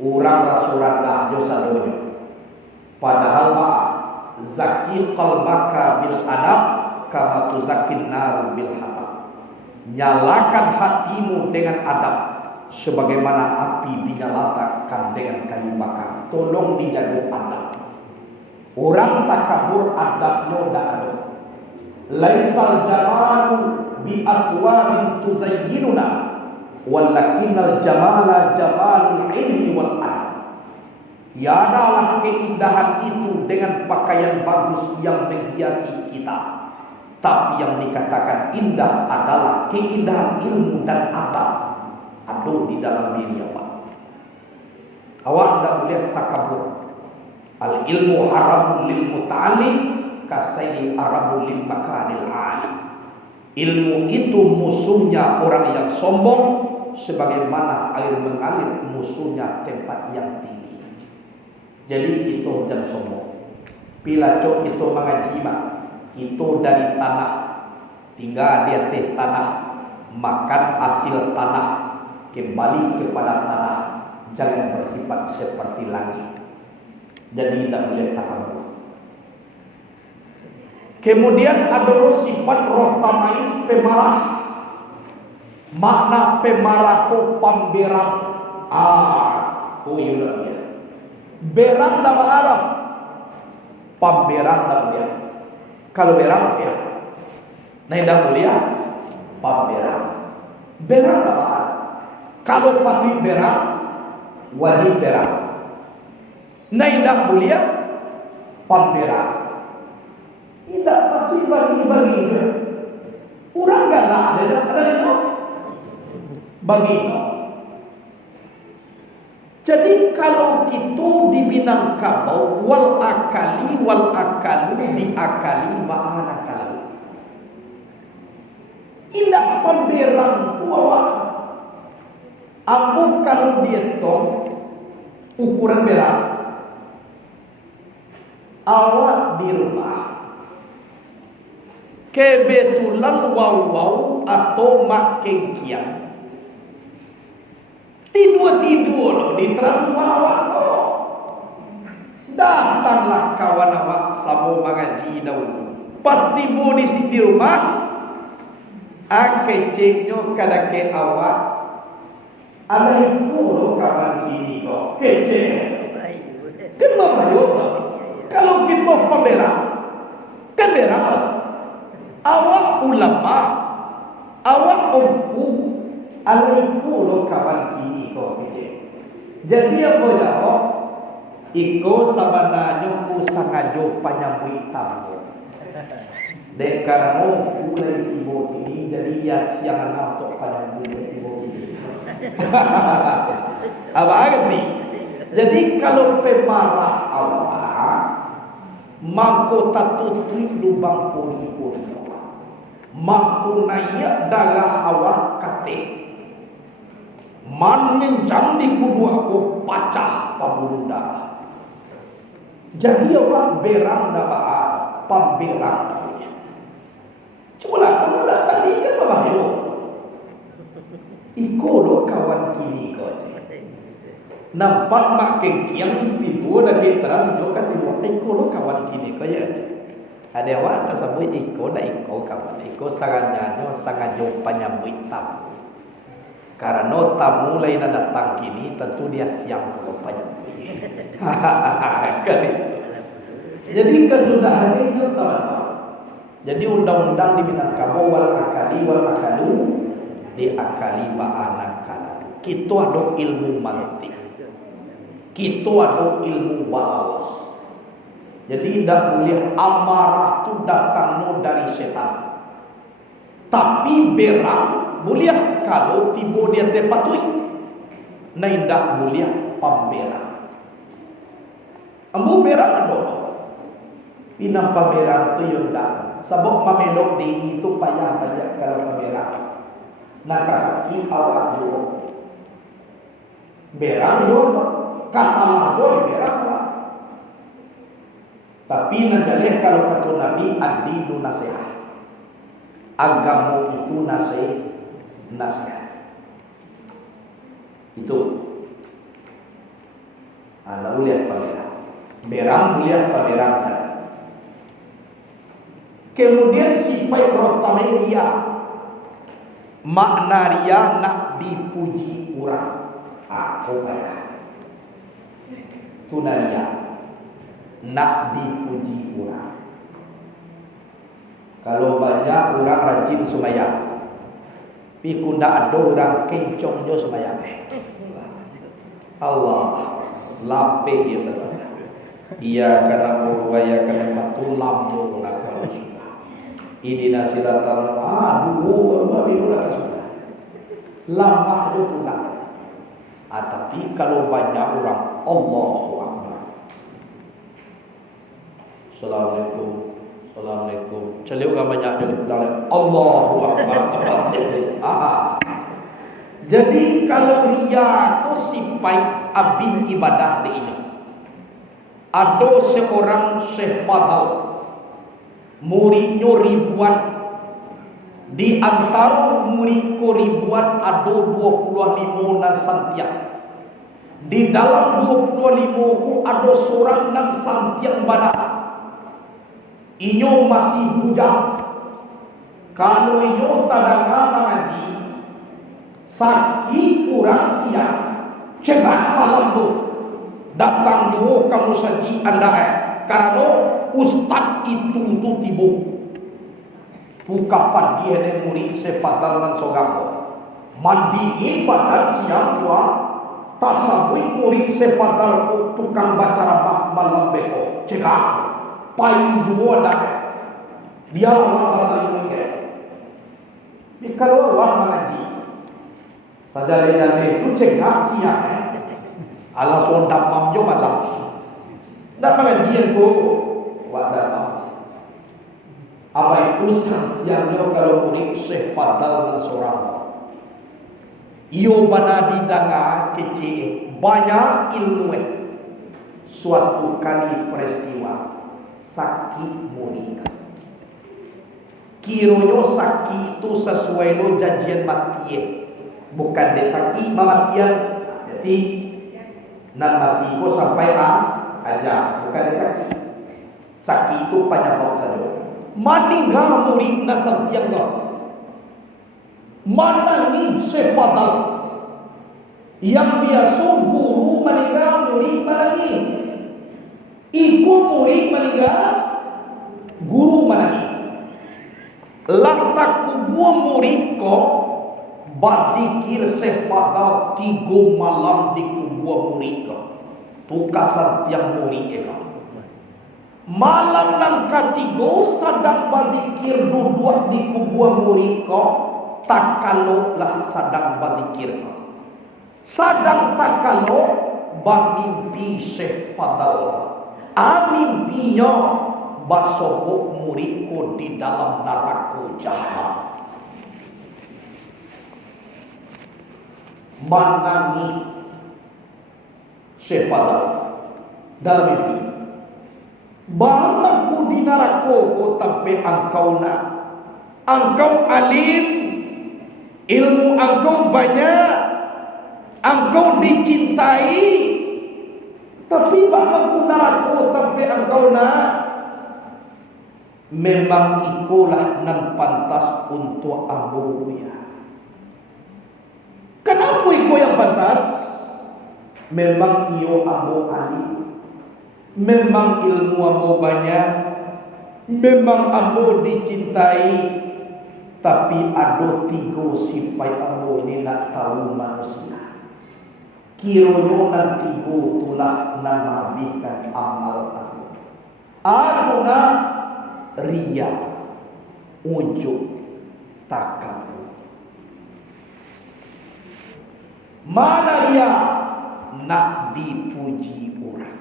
orang rasulallah josadonya. Padahal mak zaki qalbaka bil adab kama tuzakin nar bil hatab. Nyalakan hatimu dengan adab sebagaimana api dinyalakan dengan kayu bakar. Tolong dijaga adab. Orang takabur adabnya tidak ada. Laisal jamalu bi aswamin tuzayyinuna walakinnal jamala jamalul ilmi wal adab. Tiadalah keindahan itu dengan pakaian bagus yang menghiasi kita. Tapi yang dikatakan indah adalah keindahan ilmu dan adab ada di dalam diri awak. Awak tidak boleh takabur. Al ilmu haramun lil muta'allim kasayyi arabu lil makanil ali. Ilmu itu musuhnya orang yang sombong sebagaimana air mengalir musuhnya tempat yang tinggi. Jadi itu jangan sombong. Bila cok itu mengaji itu dari tanah, tinggal di atas tanah, makan hasil tanah, kembali kepada tanah, jangan bersifat seperti langit. Jadi tidak boleh takabur. Kemudian ada sifat roh tamais pemarah. Makna pemarah ko pamberang. Iya dia. Berang dalam Arab. Pamberang dalam dia. Kalau berang ya, nah indah mulia, pamberang. Berang apa? Kalau patut berang, wajib berang. Nah indah mulia, pamberang. Tidak patut bagi-bagi. Orang galak ada itu bagi. Jadi kalau kita di Minangkabau wal akalu diakali ma'ana kalam. Indah pemberang tu awak. Aku kalau dia tong ukuran berang. Awak di rumah kebetulan wow atau makin kian tidur di teras rumah awak lo. Datanglah kawan awak sama mengaji dahulu. Pasti mau di rumah keceknya kadake awak ada itu lo kawan kini kok kecek kenapa yo kalau kita pemberang kan berang awak ulama awak umpu ada itu lo kawan kini kok kecek jadi apa dah iko sabananya ku sangajo panyambui tamu dek karena mulai tibo kini jadi dia siang untuk panyambui tibo kini apa arti jadi kalau pemarah awak mangko tatutui lubang puri mangko naik darah awak kate man ngencang di kudu aku pacah pembuluh darah. Jadi awak berang dah pemberang. Cuma kamu dah tadi kan bahaya. Iko lo kawan kini kau je. Nampak makin kian tibu dah kita sejokan tibu. Iko lo kawan kini kau je. Ada awak dah sebut iko dah iko kawan. Iko sangatnya sangat jauh penyambut tamu. Karena tamu lain datang kini tentu dia siang kalau penyambut. Jadi kesudahan itu tahu. Jadi undang-undang di Minangkabau wal akalu diakali ba'anak kanan. Kita ada ilmu mantik. Kita ada ilmu balawas. Jadi tidak boleh amarah tu datang dari setan. Tapi berang boleh kalau tiba dia terpatui. Nah tidak boleh pemberang. Ambu berang ada. Inam pamerang tu yunda. Sebab mamelok di itu payah banyak kalau pamerang. Nakasaki awak juga. Berang juga. Kasalah juga berang juga. Tapi najaleh kalau kata Nabi ad-dinu nasihat. Agama itu nasihat. Itu. Anda boleh pamerang. Berang boleh pamerang kan. Kemudian sifat pertama ria. Makna ria nak dipuji orang. Aku kaya. Itu ria. Nak dipuji orang. Kalau banyak orang rajin sembahyang. Tapi kunda ada orang kencong jo sembahyang. Allah lapeh ya saudara. Ia kana waya kana patu lambung nak kalau ini nasiratan dulu babi ulah sudah lambah itu lah. Tapi kalau banyak orang Allahu Akbar. Assalamualaikum. Celiu kan banyak jadi Allahu Akbar. Jadi kalau ria ko sifat abdi ibadah di ini. Ada seorang Syekh Fadal muridnya ribuan. Di antara muridku ribuan ada 25 nan santiang. Di dalam 25 ku ada seorang nan santiang badak. Inyo masih bujang. Kalau inyo tadanga mengaji sakit kurang siang cegah malam tu datang juga kamu saji anda karena ustaz itu tiba bukapan dia ni murid sefatal dan sogamu mandiin pada siang tua tasawuf murid sefatal tukang baca rabah malam beko cegah paling juga dah dia orang pasal ini ke kalau orang mengaji sadar-sadar itu cegah siang Allah sondak mamjo malam. Nak pengajian ko wadah mam. Apa itu santianyo kalau murid Syekh Fadal dan seorang. Iyo bana didanga kecil banyak ilmu. Suatu kali peristiwa sakit murid. Kironyo sakit itu sesuai lo janjian mati. Bukan dia sakit mamatian. Jadi nan mati ko sampai aja. Bukan dia sakit. Sakit itu penyebab saja. Maninggal murid na sampiang ko. Mana ni Syekh Fadal yang biasa guru meninggal murid mana ni? Ikut murid meninggal guru mana ni? Lantak kubur murid ko bazikir Syekh Fadal 3 malam di kubur murid ko. Tukasan tiang murid ko. Malam nang katigo sadang bazikir duduk di kubur murid ko. Tak kalau lah sadang bazikir ko. Sadang tak kalau bamimpi Syekh Fadal. Mimpinya basobok murid ko di dalam neraka jahanam. Menangi Syekh Fadal dalam mimpi. Balaku di neraka ko sampai engkau nak. Engkau alim, ilmu engkau banyak, engkau dicintai, tapi balaku neraka sampai engkau nak. Memang ikulah nan pantas untuk ambo ya. Kenapa iku yang pantas? Memang iyo ambo alim. Memang ilmu ambo banyak. Memang ambo dicintai. Tapi ada 3 sifat ambo ini nak tahu manusia. Kiranya nanti tulah nan habiskan amal ambo. Aku nak ria, ujub, takabur. Mana dia nak dipuji orang?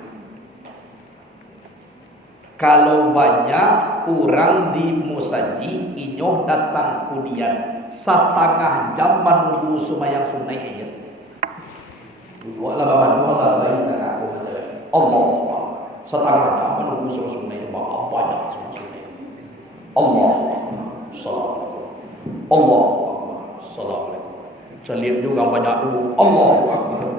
Kalau banyak orang di musaji, inyoh datang kudian 1/2 jam menunggu sembahyang sunat aja. Wala baik tak aku Allah 1/2 jam menunggu sembahyang sunat banyak sembahyang sunat. Allah salam. Allah salam. Celik juga banyak dulu. Allahu akbar.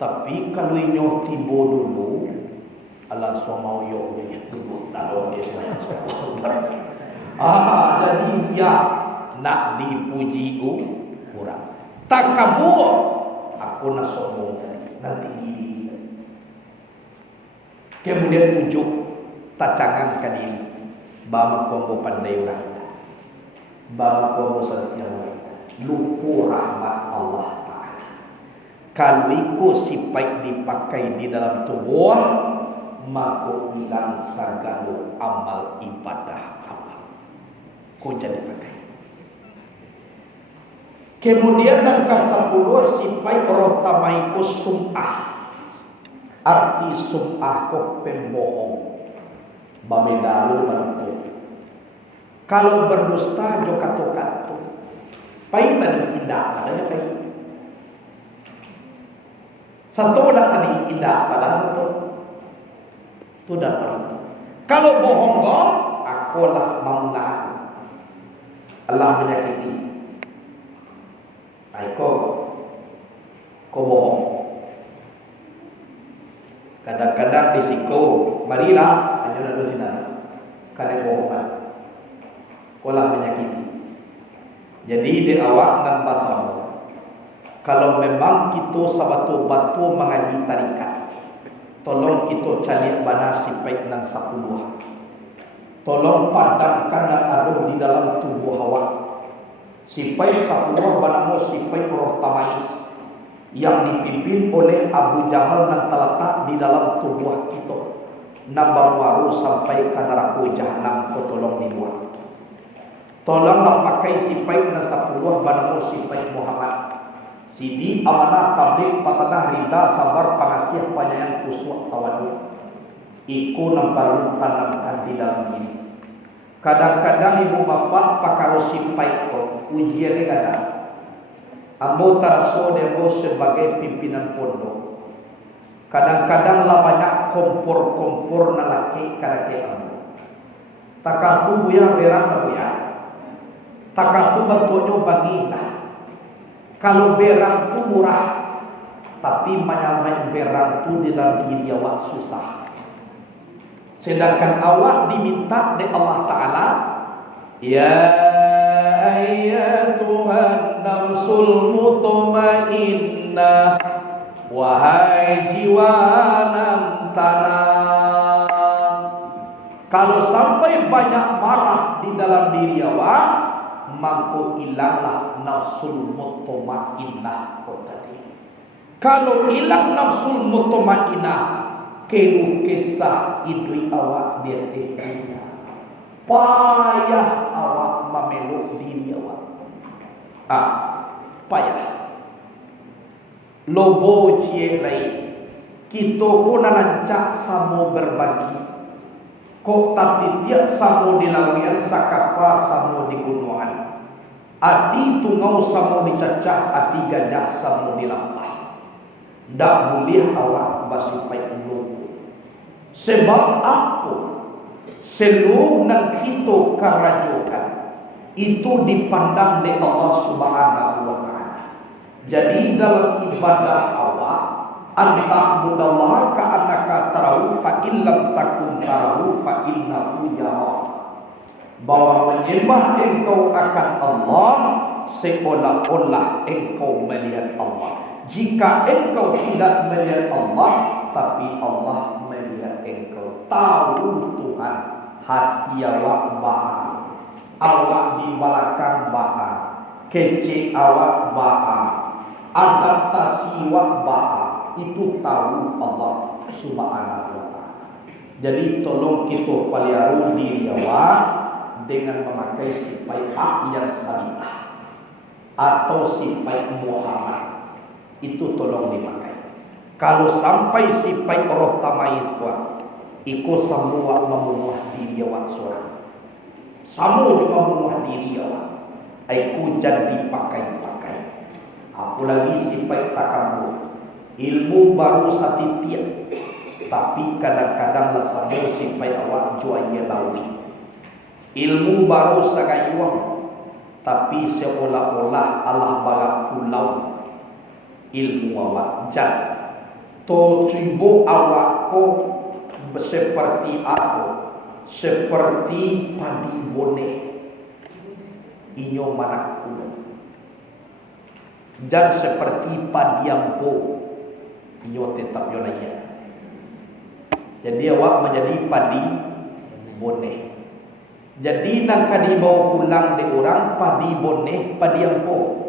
Tapi kalau inyoh tiba dulu Allah SWT yang duduk dalam Islam. Jadi dia nak dipuji orang. Takabur, aku nak sombong nanti gini. Kemudian ujub, tacangan ke diri. Bama kombo pandai orang. Bama kombo setia orang. Lupa rahmat Allah Ta'ala. Kalau ikut sifat dipakai di dalam tubuh, maka hilang sagalo amal ibadah apa. Kau jadi pakai. Kemudian yang ke-10 sifat roh tamaiku sum'ah. Arti sum'ah ko pembohong. Babedalu bantu. Kalau berdusta jo kato-kato. Pai tadi indah padanya pai. Satu dah tadi indah pada satu. Itu dah terlalu. Kalau bohong kau, akulah mengaku. Allah menyakiti. Kau bohong. Kadang-kadang risiko. Marilah, hanya nak bersinar. Karena bohongan. Kau lah menyakiti. Jadi di awak dan pasal. Kalau memang kita sabatu batu mengaji tarikat. Tolong kita cari bana sifat nan 10. Tolong padamkan dan ada di dalam tubuh awak. Sifat 10 bana sifat roh tamais yang dipimpin oleh Abu Jahal dan terletak di dalam tubuh kita. Nambah waru sampai ke neraka jahanam ko tolong dibuat. Tolonglah pakai sifat nan 10 bana sifat Muhammad. Sidi amanah tablik patanah rida sabar pengasih penyayang kuswa tawadu. Iku namparu tanam bahkan di dalam ini. Kadang-kadang ibu bapak pakaro sipai ko ujian ni kata. Ambo taraso demo sebagai pimpinan pondok. Kadang-kadang lah banyak kompor-kompor na laki kadake ambo. Takatu buya berang na buya. Takatu bantuannya bagilah. Kalau berang tu murah, tapi menyamai berang tu di dalam diri awak susah. Sedangkan awak diminta oleh Allah Ta'ala, ya ayyatuhan nafsul mutmainnah, wahai jiwa nan tenang. Kalau sampai banyak marah di dalam diri awak, maka hilanglah nafsul mutmainnah tadi. Kalau hilang nafsul mutmainnah, kenu kisah idui awak dia teknya payah awak memeluk diri awak. Payah lobo cie lain kita pun lancak samo berbagi kok tapi tiap samo di lawian sakapa samo di gunungan ati tungau samo dicacah ati gajah samo di lampah ndak boleh awak basipai dulu. Sebab apa? Seluruh nang kita karajokan itu dipandang oleh Allah Subhanahu wa Ta'ala. Jadi dalam ibadah awak anta'budallaha ka'annaka tarahu fa illam takun tarahu fa innahu yarak. Bahwa menyembah engkau akan Allah seolah-olah engkau melihat Allah. Jika engkau tidak melihat Allah, tapi Allah melihat engkau. Tahu Tuhan hati awak ba'a, awak di belakang ba'a, kece awak ba'a, adaptasi awak ba'a, itu tahu Allah Subhanahu wa Ta'ala. Jadi tolong kita pelihara diri awak dengan memakai sifat yang sabitah atau sifat Muhammad. Itu tolong dipakai. Kalau sampai sifat roh tamais kuat, ikut semua memuah diri awak seorang. Semua juga memuah diri awak. Aku jadi pakai-pakai. Apalagi sifat takabur. Ilmu baru satitian, tapi kadang-kadang lah semua sifat awak juaya lawi. Ilmu baru sagayuang, tapi seolah-olah Allah balap pulau. Ilmu awak jat to cibo awak ko seperti apa? Seperti padi bone inyo manakku dan seperti padi ampo inyo tetap yonaya. Jadi awak menjadi padi bone. Jadi nak dibawa pulang di orang padi bone padi ampo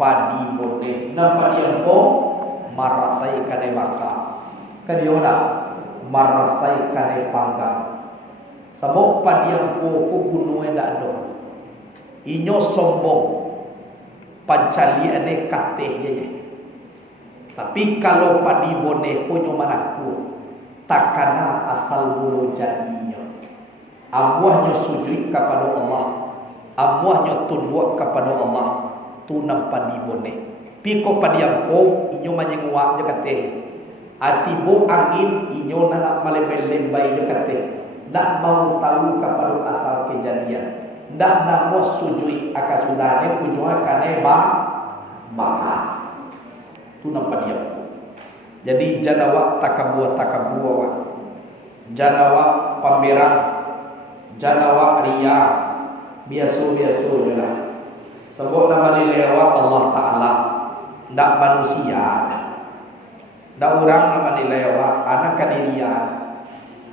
padi bone na padi ampo marasai kane baka kane ona marasai kane panggang sabok padi ampo ko gunung ndak do inyo sombong pancali ane kateh je. Tapi kalau padi bone ko nyo manaku takana asal bulu jadinya abuahnya sujud kepada Allah, abuahnya tunduk kepada Allah. Tu nampak di bone. Piko padiang ko inyo manyengwa je kate. Atibo angin inyo nak malembel-lembay je kate. Nak mau tahu kepada asal kejadian. Nak namo sujud akasudane kunjungan kane baka. Tu nampak dia. Jadi janawa takabua. Janawa pameran. Janawa ria. Biasa-biasa je lah. Sebab nama dilewat Allah Ta'ala. Tak manusia. Tak orang nama dilewat. Anak kadirian.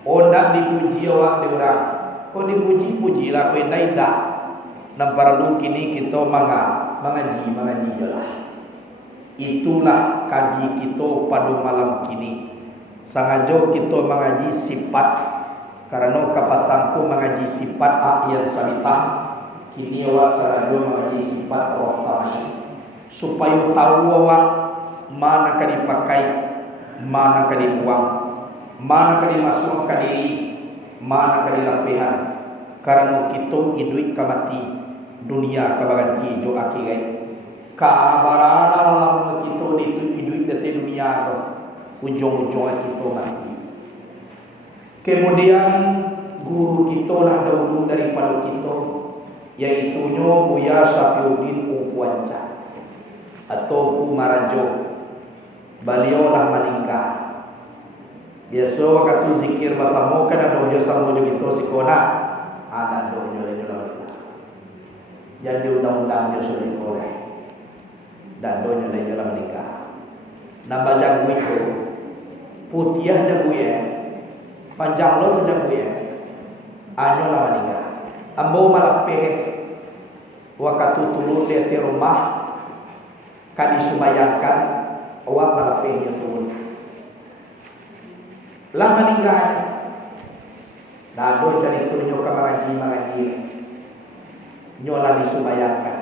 Oh tak dipuji awak di orang. Kau dipuji-pujilah. Kau tidak tak. Nampak dulu kini kita mengaji je lah. Itulah kaji kita pada malam kini. Sengaja kita mengaji sifat. Karena kapatangku mengaji sifat ayat sabitah. Kini awak sengaja mengaji sifat roh tamais supaya tahu awak mana akan dipakai, mana akan dibuang, mana akan dimasukkan diri, mana kadilapihan karena kita hidup kamati dunia kabaganti jo akhirat kabarana dalam kita hidup di dunia ujung-ujungnya kita mati. Kemudian guru kita lah dahulu daripada kita, yaitunya Buya Safiuddin Upuanca atau Umarajo. Beliau lah meninggal. Biasa waktu zikir bersama kan ada doa sama kita sekolah, ada doa juga. Jadi undang-undang dia sudah boleh. Dan doa dia dalam nikah. Nama jago itu putih jago ya, panjang lo tu jago ya. Anyo lah meninggal. Ambo malah peh waktu turun di rumah kan disubayangkan awak malah peh turun. Lah meninggal. Nah, do jadi tunjuk ke marangi. Nyola disubayangkan.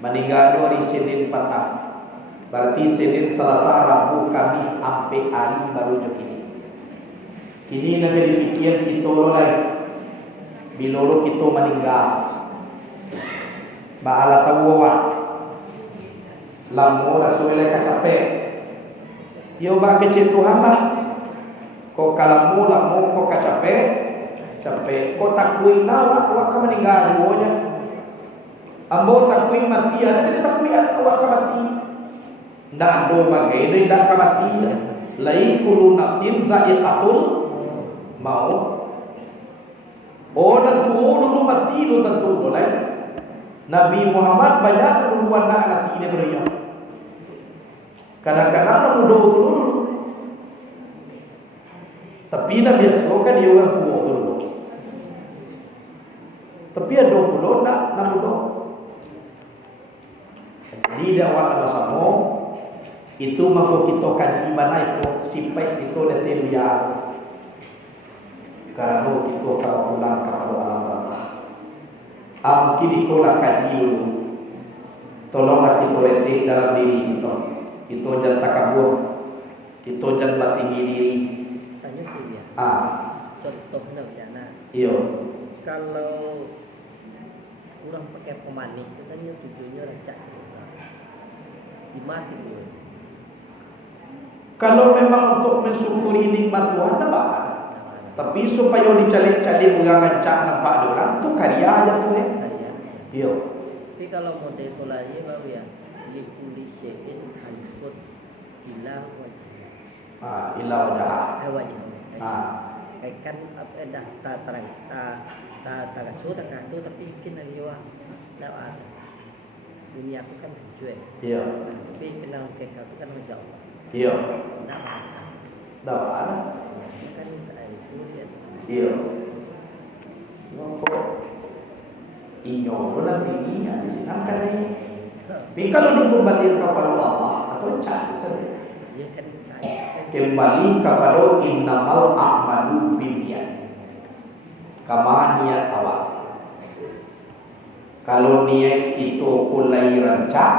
Meninggal hari Senin petang. Berarti Senin, Selasa, Rabu, Kamis sampai hari baru jok ini. Kini nak dipikir kita lagi. Bila kita meninggal. Ba'ala tahu awak. Lamu Rasulullah kacapek. Yo ba kecil Tuhan lah. Kau kalamu lamu kau capek, kau takui nawa awak ka meninggal duonya. Ambo takui mati ada bila takui awak ka mati. Ndak do bagai ndak ka mati. Lai kullu nafsin za'iqatul maut. Oh tentu dulu mati lu tentu boleh. Nabi Muhammad banyak duluan nak mati dia beriyo. Kadang-kadang lu dulu. Tapi Nabi Rasul kan dia orang tua dulu. Tapi ada 20 nak dulu. Jadi dakwah sama itu mahu kita kaji mana itu sifat itu dari dia. Karena kita kalau pulang kepada alam bawah. Mungkin itu lah kaji dulu. Tolonglah kita resik dalam diri kita. Itu jangan takabur. Itu jangan batingi diri. Contohnya Jana. Iya. Kalau kurang pakai pemanik, katanya tujuannya rancak dimati dulu. Kalau memang untuk mensyukuri nikmat Tuhan apa? Tapi supaya dicalik-calik orang rancak nampak orang tu karya aja tu Iya. Tapi kalau model pola ini baru ya, likuli syai'in halifut ila wajah. Ila wajah. Wajah. Kan dah terang tak rasu tak tu tapi kena jua dah ada dunia aku kan cuek. Iya. Tapi kenal ke kau kan menjauh. Iya. Dah ada. Kan itu ya. Iya. Kok inyo nanti ini di sini kan ini. Tapi kalau dikembalikan kepada Allah atau cari saja. Ya kan Kembali kepada innamal a'malu binniyat. Kama niat awak. Kalau niat kita mulai rancak,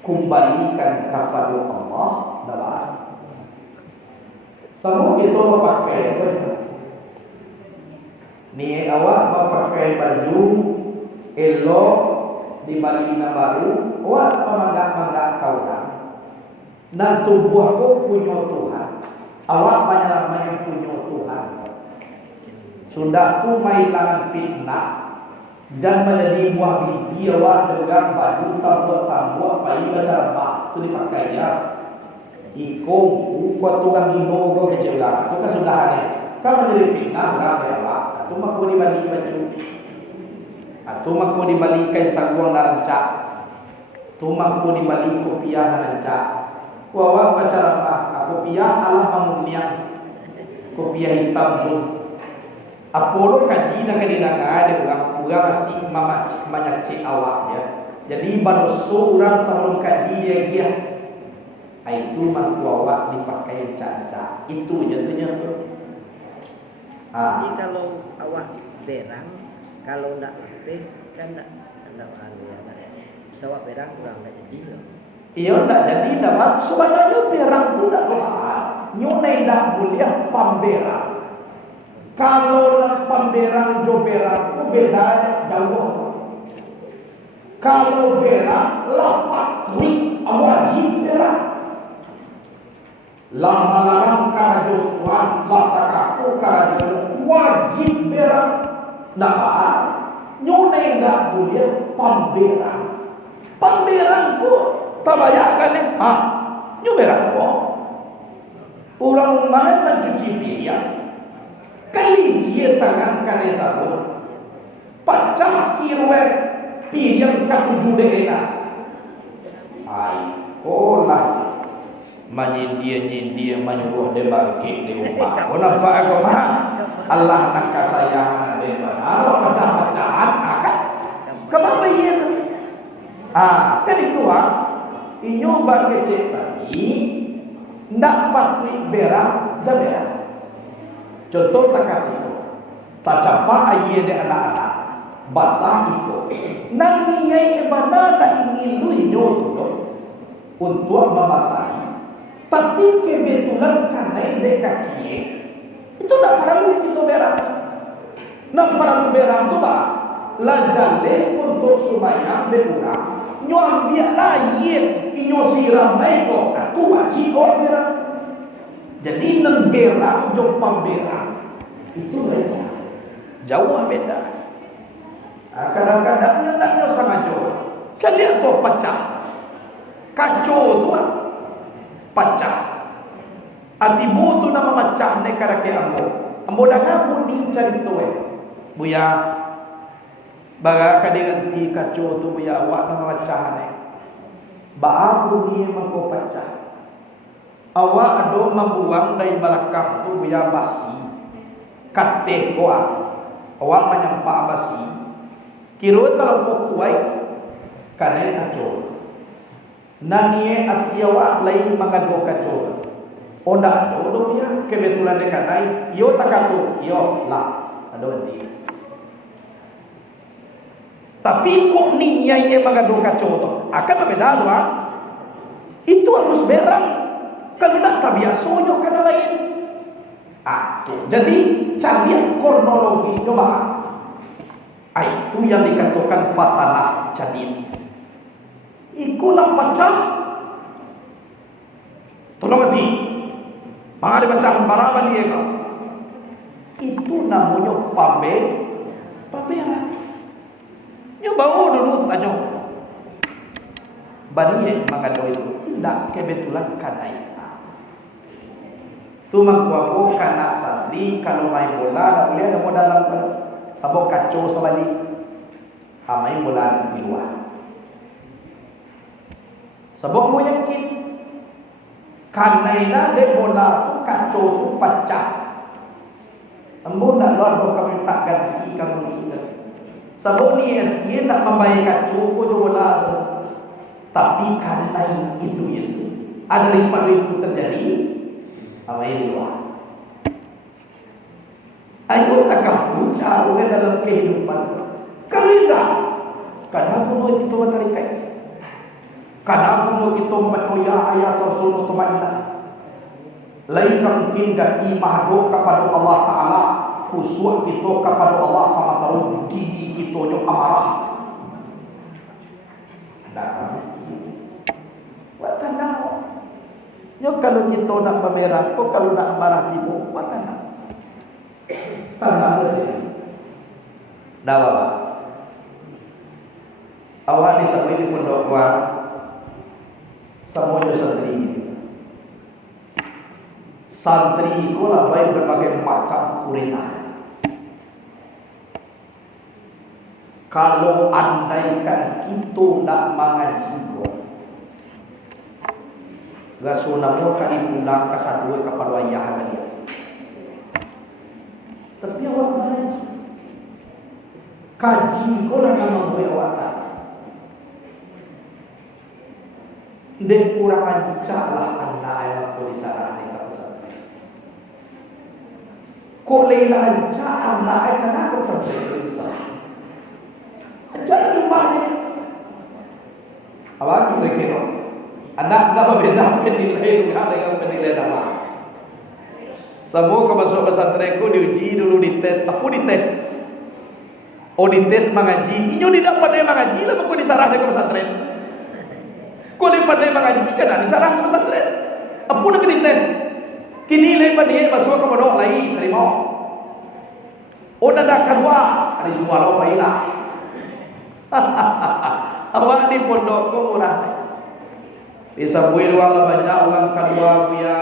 kembalikan kepada Allah dalam. Semua kita memakai niat awak memakai baju elok di balina baru, awak memandang kawan. Dan tubuh aku punya Tuhan. Awak banyak punya Tuhan. Sudah tu mailangan fitnah. Jangan menjadi buah bibi awak dengan baju tambah-tambah pai baca lembah. Itu dipakai ya. Ikung, kuat tukang gino go kecil lah. Itu kan sudah ada. Kalau menjadi fitnah berapa awak? Itu maku dibalik baju. Itu maku dibalikan sarung narancak. Itu maku dibalik kopiah narancak. Wawa baca apa? Kopiah Allah bangunnya. Kopiah hitam tu. Apolo kaji nak ada orang masih menyaci awak ya. Jadi badoso orang sebelum kaji dia. Itu mampu awak dipakai caca. Itu jatuhnya tu. Jadi kalau awak berang, kalau nak lebih kan nak pesawat berang kurang tak jadi. Iya tak jadi dapat sebenarnya berang tu tak lupa. Nyonai dah boleh pamberang. Kalau nak pemberang jo berang, beda jauh. Kalau berang lapat trik wajib berang. Lama larang karajo Tuhan, latakaku karajo wajib berang. Nah, nyone nggak boleh pemberang. Pemberangku tabayak kali, nyu berang kok. Orang main mencuci piring. Kali dia tangan kali sabun, pecah kirwe piring ketujuh dena. Ai, olah menyindia menyuruh dia bangkit di rumah. Kenapa aku mah? Allah nak kesayangan dia. Kalau pecah-pecahan, kan? Kenapa ia? Kan itu inyo bagi cek tadi, nak patri berang, dah berang. Contoh tak kasih itu, tak capai ayat dia anak-anak basah itu. Nang niai ibadah tak ingin lu inyo tu untuk memasahi. Tapi kebetulan karena dia kaki itu tak perlu kita berang. Nak perlu berang tu lajale untuk supaya berurang. Nyo ambil lain inyo siram naik kok. Aku wajib berang. Jadi berang jom pemberang itu beda, jauh beda. Kadang-kadang naknya sangat jauh. Kalian tu pecah, kacau tu pecah. Atibu tu nama pecah ne karake ambo dah ngabu di cari tu buya baga kadeganti kacau tu buya awak nama pecah ne. Baabu ni mangko pecah. Awak ado membuang dari belakang tu biar basi kateh awak menyampak basi kira terlalu kuat karena kacau nanie ati awak lain mengadu kacau onda do dia kebetulan dia kanai yo takatu yo lah ado nanti tapi kok niai mengadu kacau tu akan berbeda dua itu harus berang. Kalau nak tabiat sonyo kena lain. Jadi cari kronologis coba. Itu yang dikatakan fatanah jadi. Ikulah pecah. Tolong hati. Mangade pecah baraban dia kau. Itu namanya paberan. Nyo bau dulu tanyo. Bani mangado itu tidak kebetulan kanai. Tu mangkuaku kanak santri kalau main bola dah boleh ada modal dalam sabok kacau sebalik main bola di luar sabok mu yakin karena de bola tu kacau tu pecah ambo tak luar kau kami tak ganti kamu ingat sabok ni dia nak membayar kacau ko bola tu tapi karena itu ada daripada itu terjadi awal luar. Ayo takkan pucat dalam kehidupan. Kalau tidak, kadang pun kita bertarikat. Kadang pun kita mempercaya ayat Rasul Muhammad. Lain mungkin gati mahaduk kepada Allah Taala, khusyuk kita kepada Allah sama tahu gigi kita yang amarah. Datang. Buat tenang. Yo kalau kita nak bermerah, kalau nak marah ibu, buat tanah. Tanah betul. Dah apa? Awak ni sampai di pondok gua, semuanya santri. Santri itu lah baik berbagai macam kuliner. Kalau andaikan kita nak mengaji, gasuna mo kali pulang ke satu kepada ayah dia. Tapi awak mengaji. Kaji ko lang naman buhay awak. Hindi kurang aja lah anda ayah ko di sana ni kapasa. Ko leila aja anda ayah kana ko sa di sana. Aja lupa ni. Awak kira-kira anak nak berbeza penilai dengan penilai nama. Semua ke masuk pesantrenku diuji dulu, dites. Aku dites. Oh dites mengaji. Inyo tidak pandai mengaji lah aku disarah ke pesantren. Kau ni pandai mengaji kan nak disarah ke pesantren. Aku nak dites. Kini lepas dia masuk ke pondok lain terima. Oh dah keluar. Ada jual apa ilah. Awak di pondokku murah. Bisa buih ruang banyak orang keluar dia.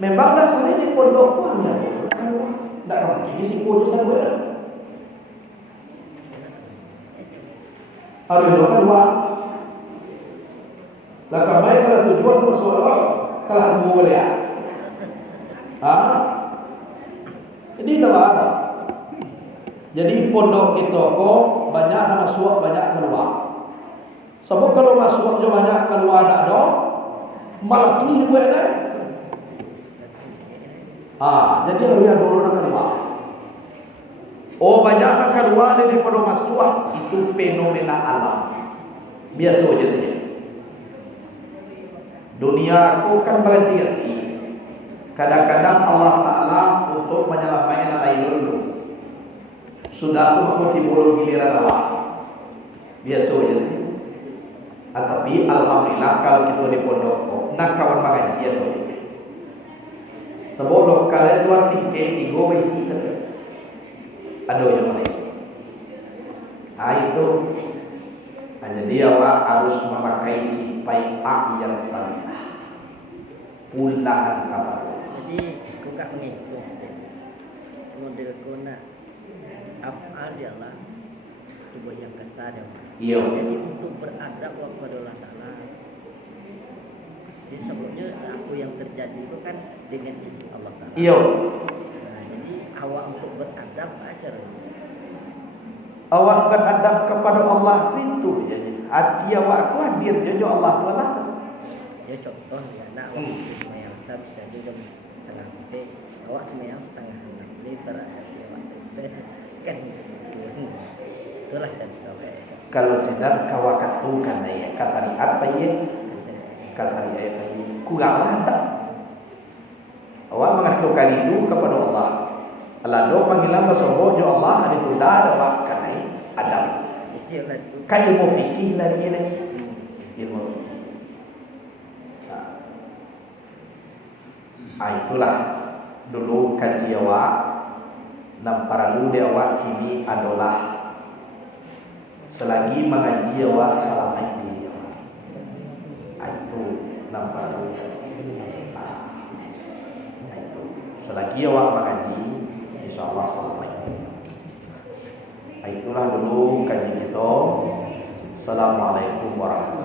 Memang dasar ini pondokku hanya keluar. Tak mungkin di sini pondok saya buat. Harus dua keluar. Lah kamai kalau tujuan tu masuk kalau dua boleh. Ini dah ada. Jadi pondok kita kok banyak nak masuk, banyak keluar. Sebab kalau masuk je banyak, keluar tak ada, malah tu juga ada. Jadi harus yang dulu nak keluar. Oh banyak nak keluar dari pondok masuk, itu fenomena alam. Biasa je dia. Dunia aku kan berhenti-henti. Kadang-kadang Allah Ta'ala untuk menyelamatkan lain dulu. Sudah aku mau timbul giliran awak. Biasa je. Tapi alhamdulillah kalau kita di pondok nak kawan pengajian tu. Sebab lokal itu tingkat 3 besi saja. Ada yang lain. Itu. Jadi awak harus memakai sifat yang salihah. Pulaan kabar. Jadi aku tak mengikut model aku nak afal dia lah coba yang kesal dia. Iya. Jadi untuk beradab kepada Allah Ta'ala. Jadi sebabnya aku yang terjadi itu kan dengan izin Allah Ta'ala. Iya. Jadi awak untuk beradab aja. Awak beradab kepada Allah itu je. Hati awak ku hadir je Allah Ta'ala. Ya contoh ya nak semayang sah bisa juga sampai awak semayang setengah enam ni beradab dia kan itulah kan kalau sidar kawakat tu kan ya kasariat apa ya kasariat apa ya kuranglah tak awak mengatakan itu kepada Allah alado panggilan bersobo jo Allah itu dah ada makan ada kayak ilmu fikih lagi ini ilmu itulah dulu kaji awak dan para ludi awak kini adalah selagi mengaji awak selamat diri awak. Itu nampak ludi. Itu selagi awak mengaji, insyaallah selamat. Itulah dulu kaji kita. Assalamualaikum warahmatullahi wabarakatuh.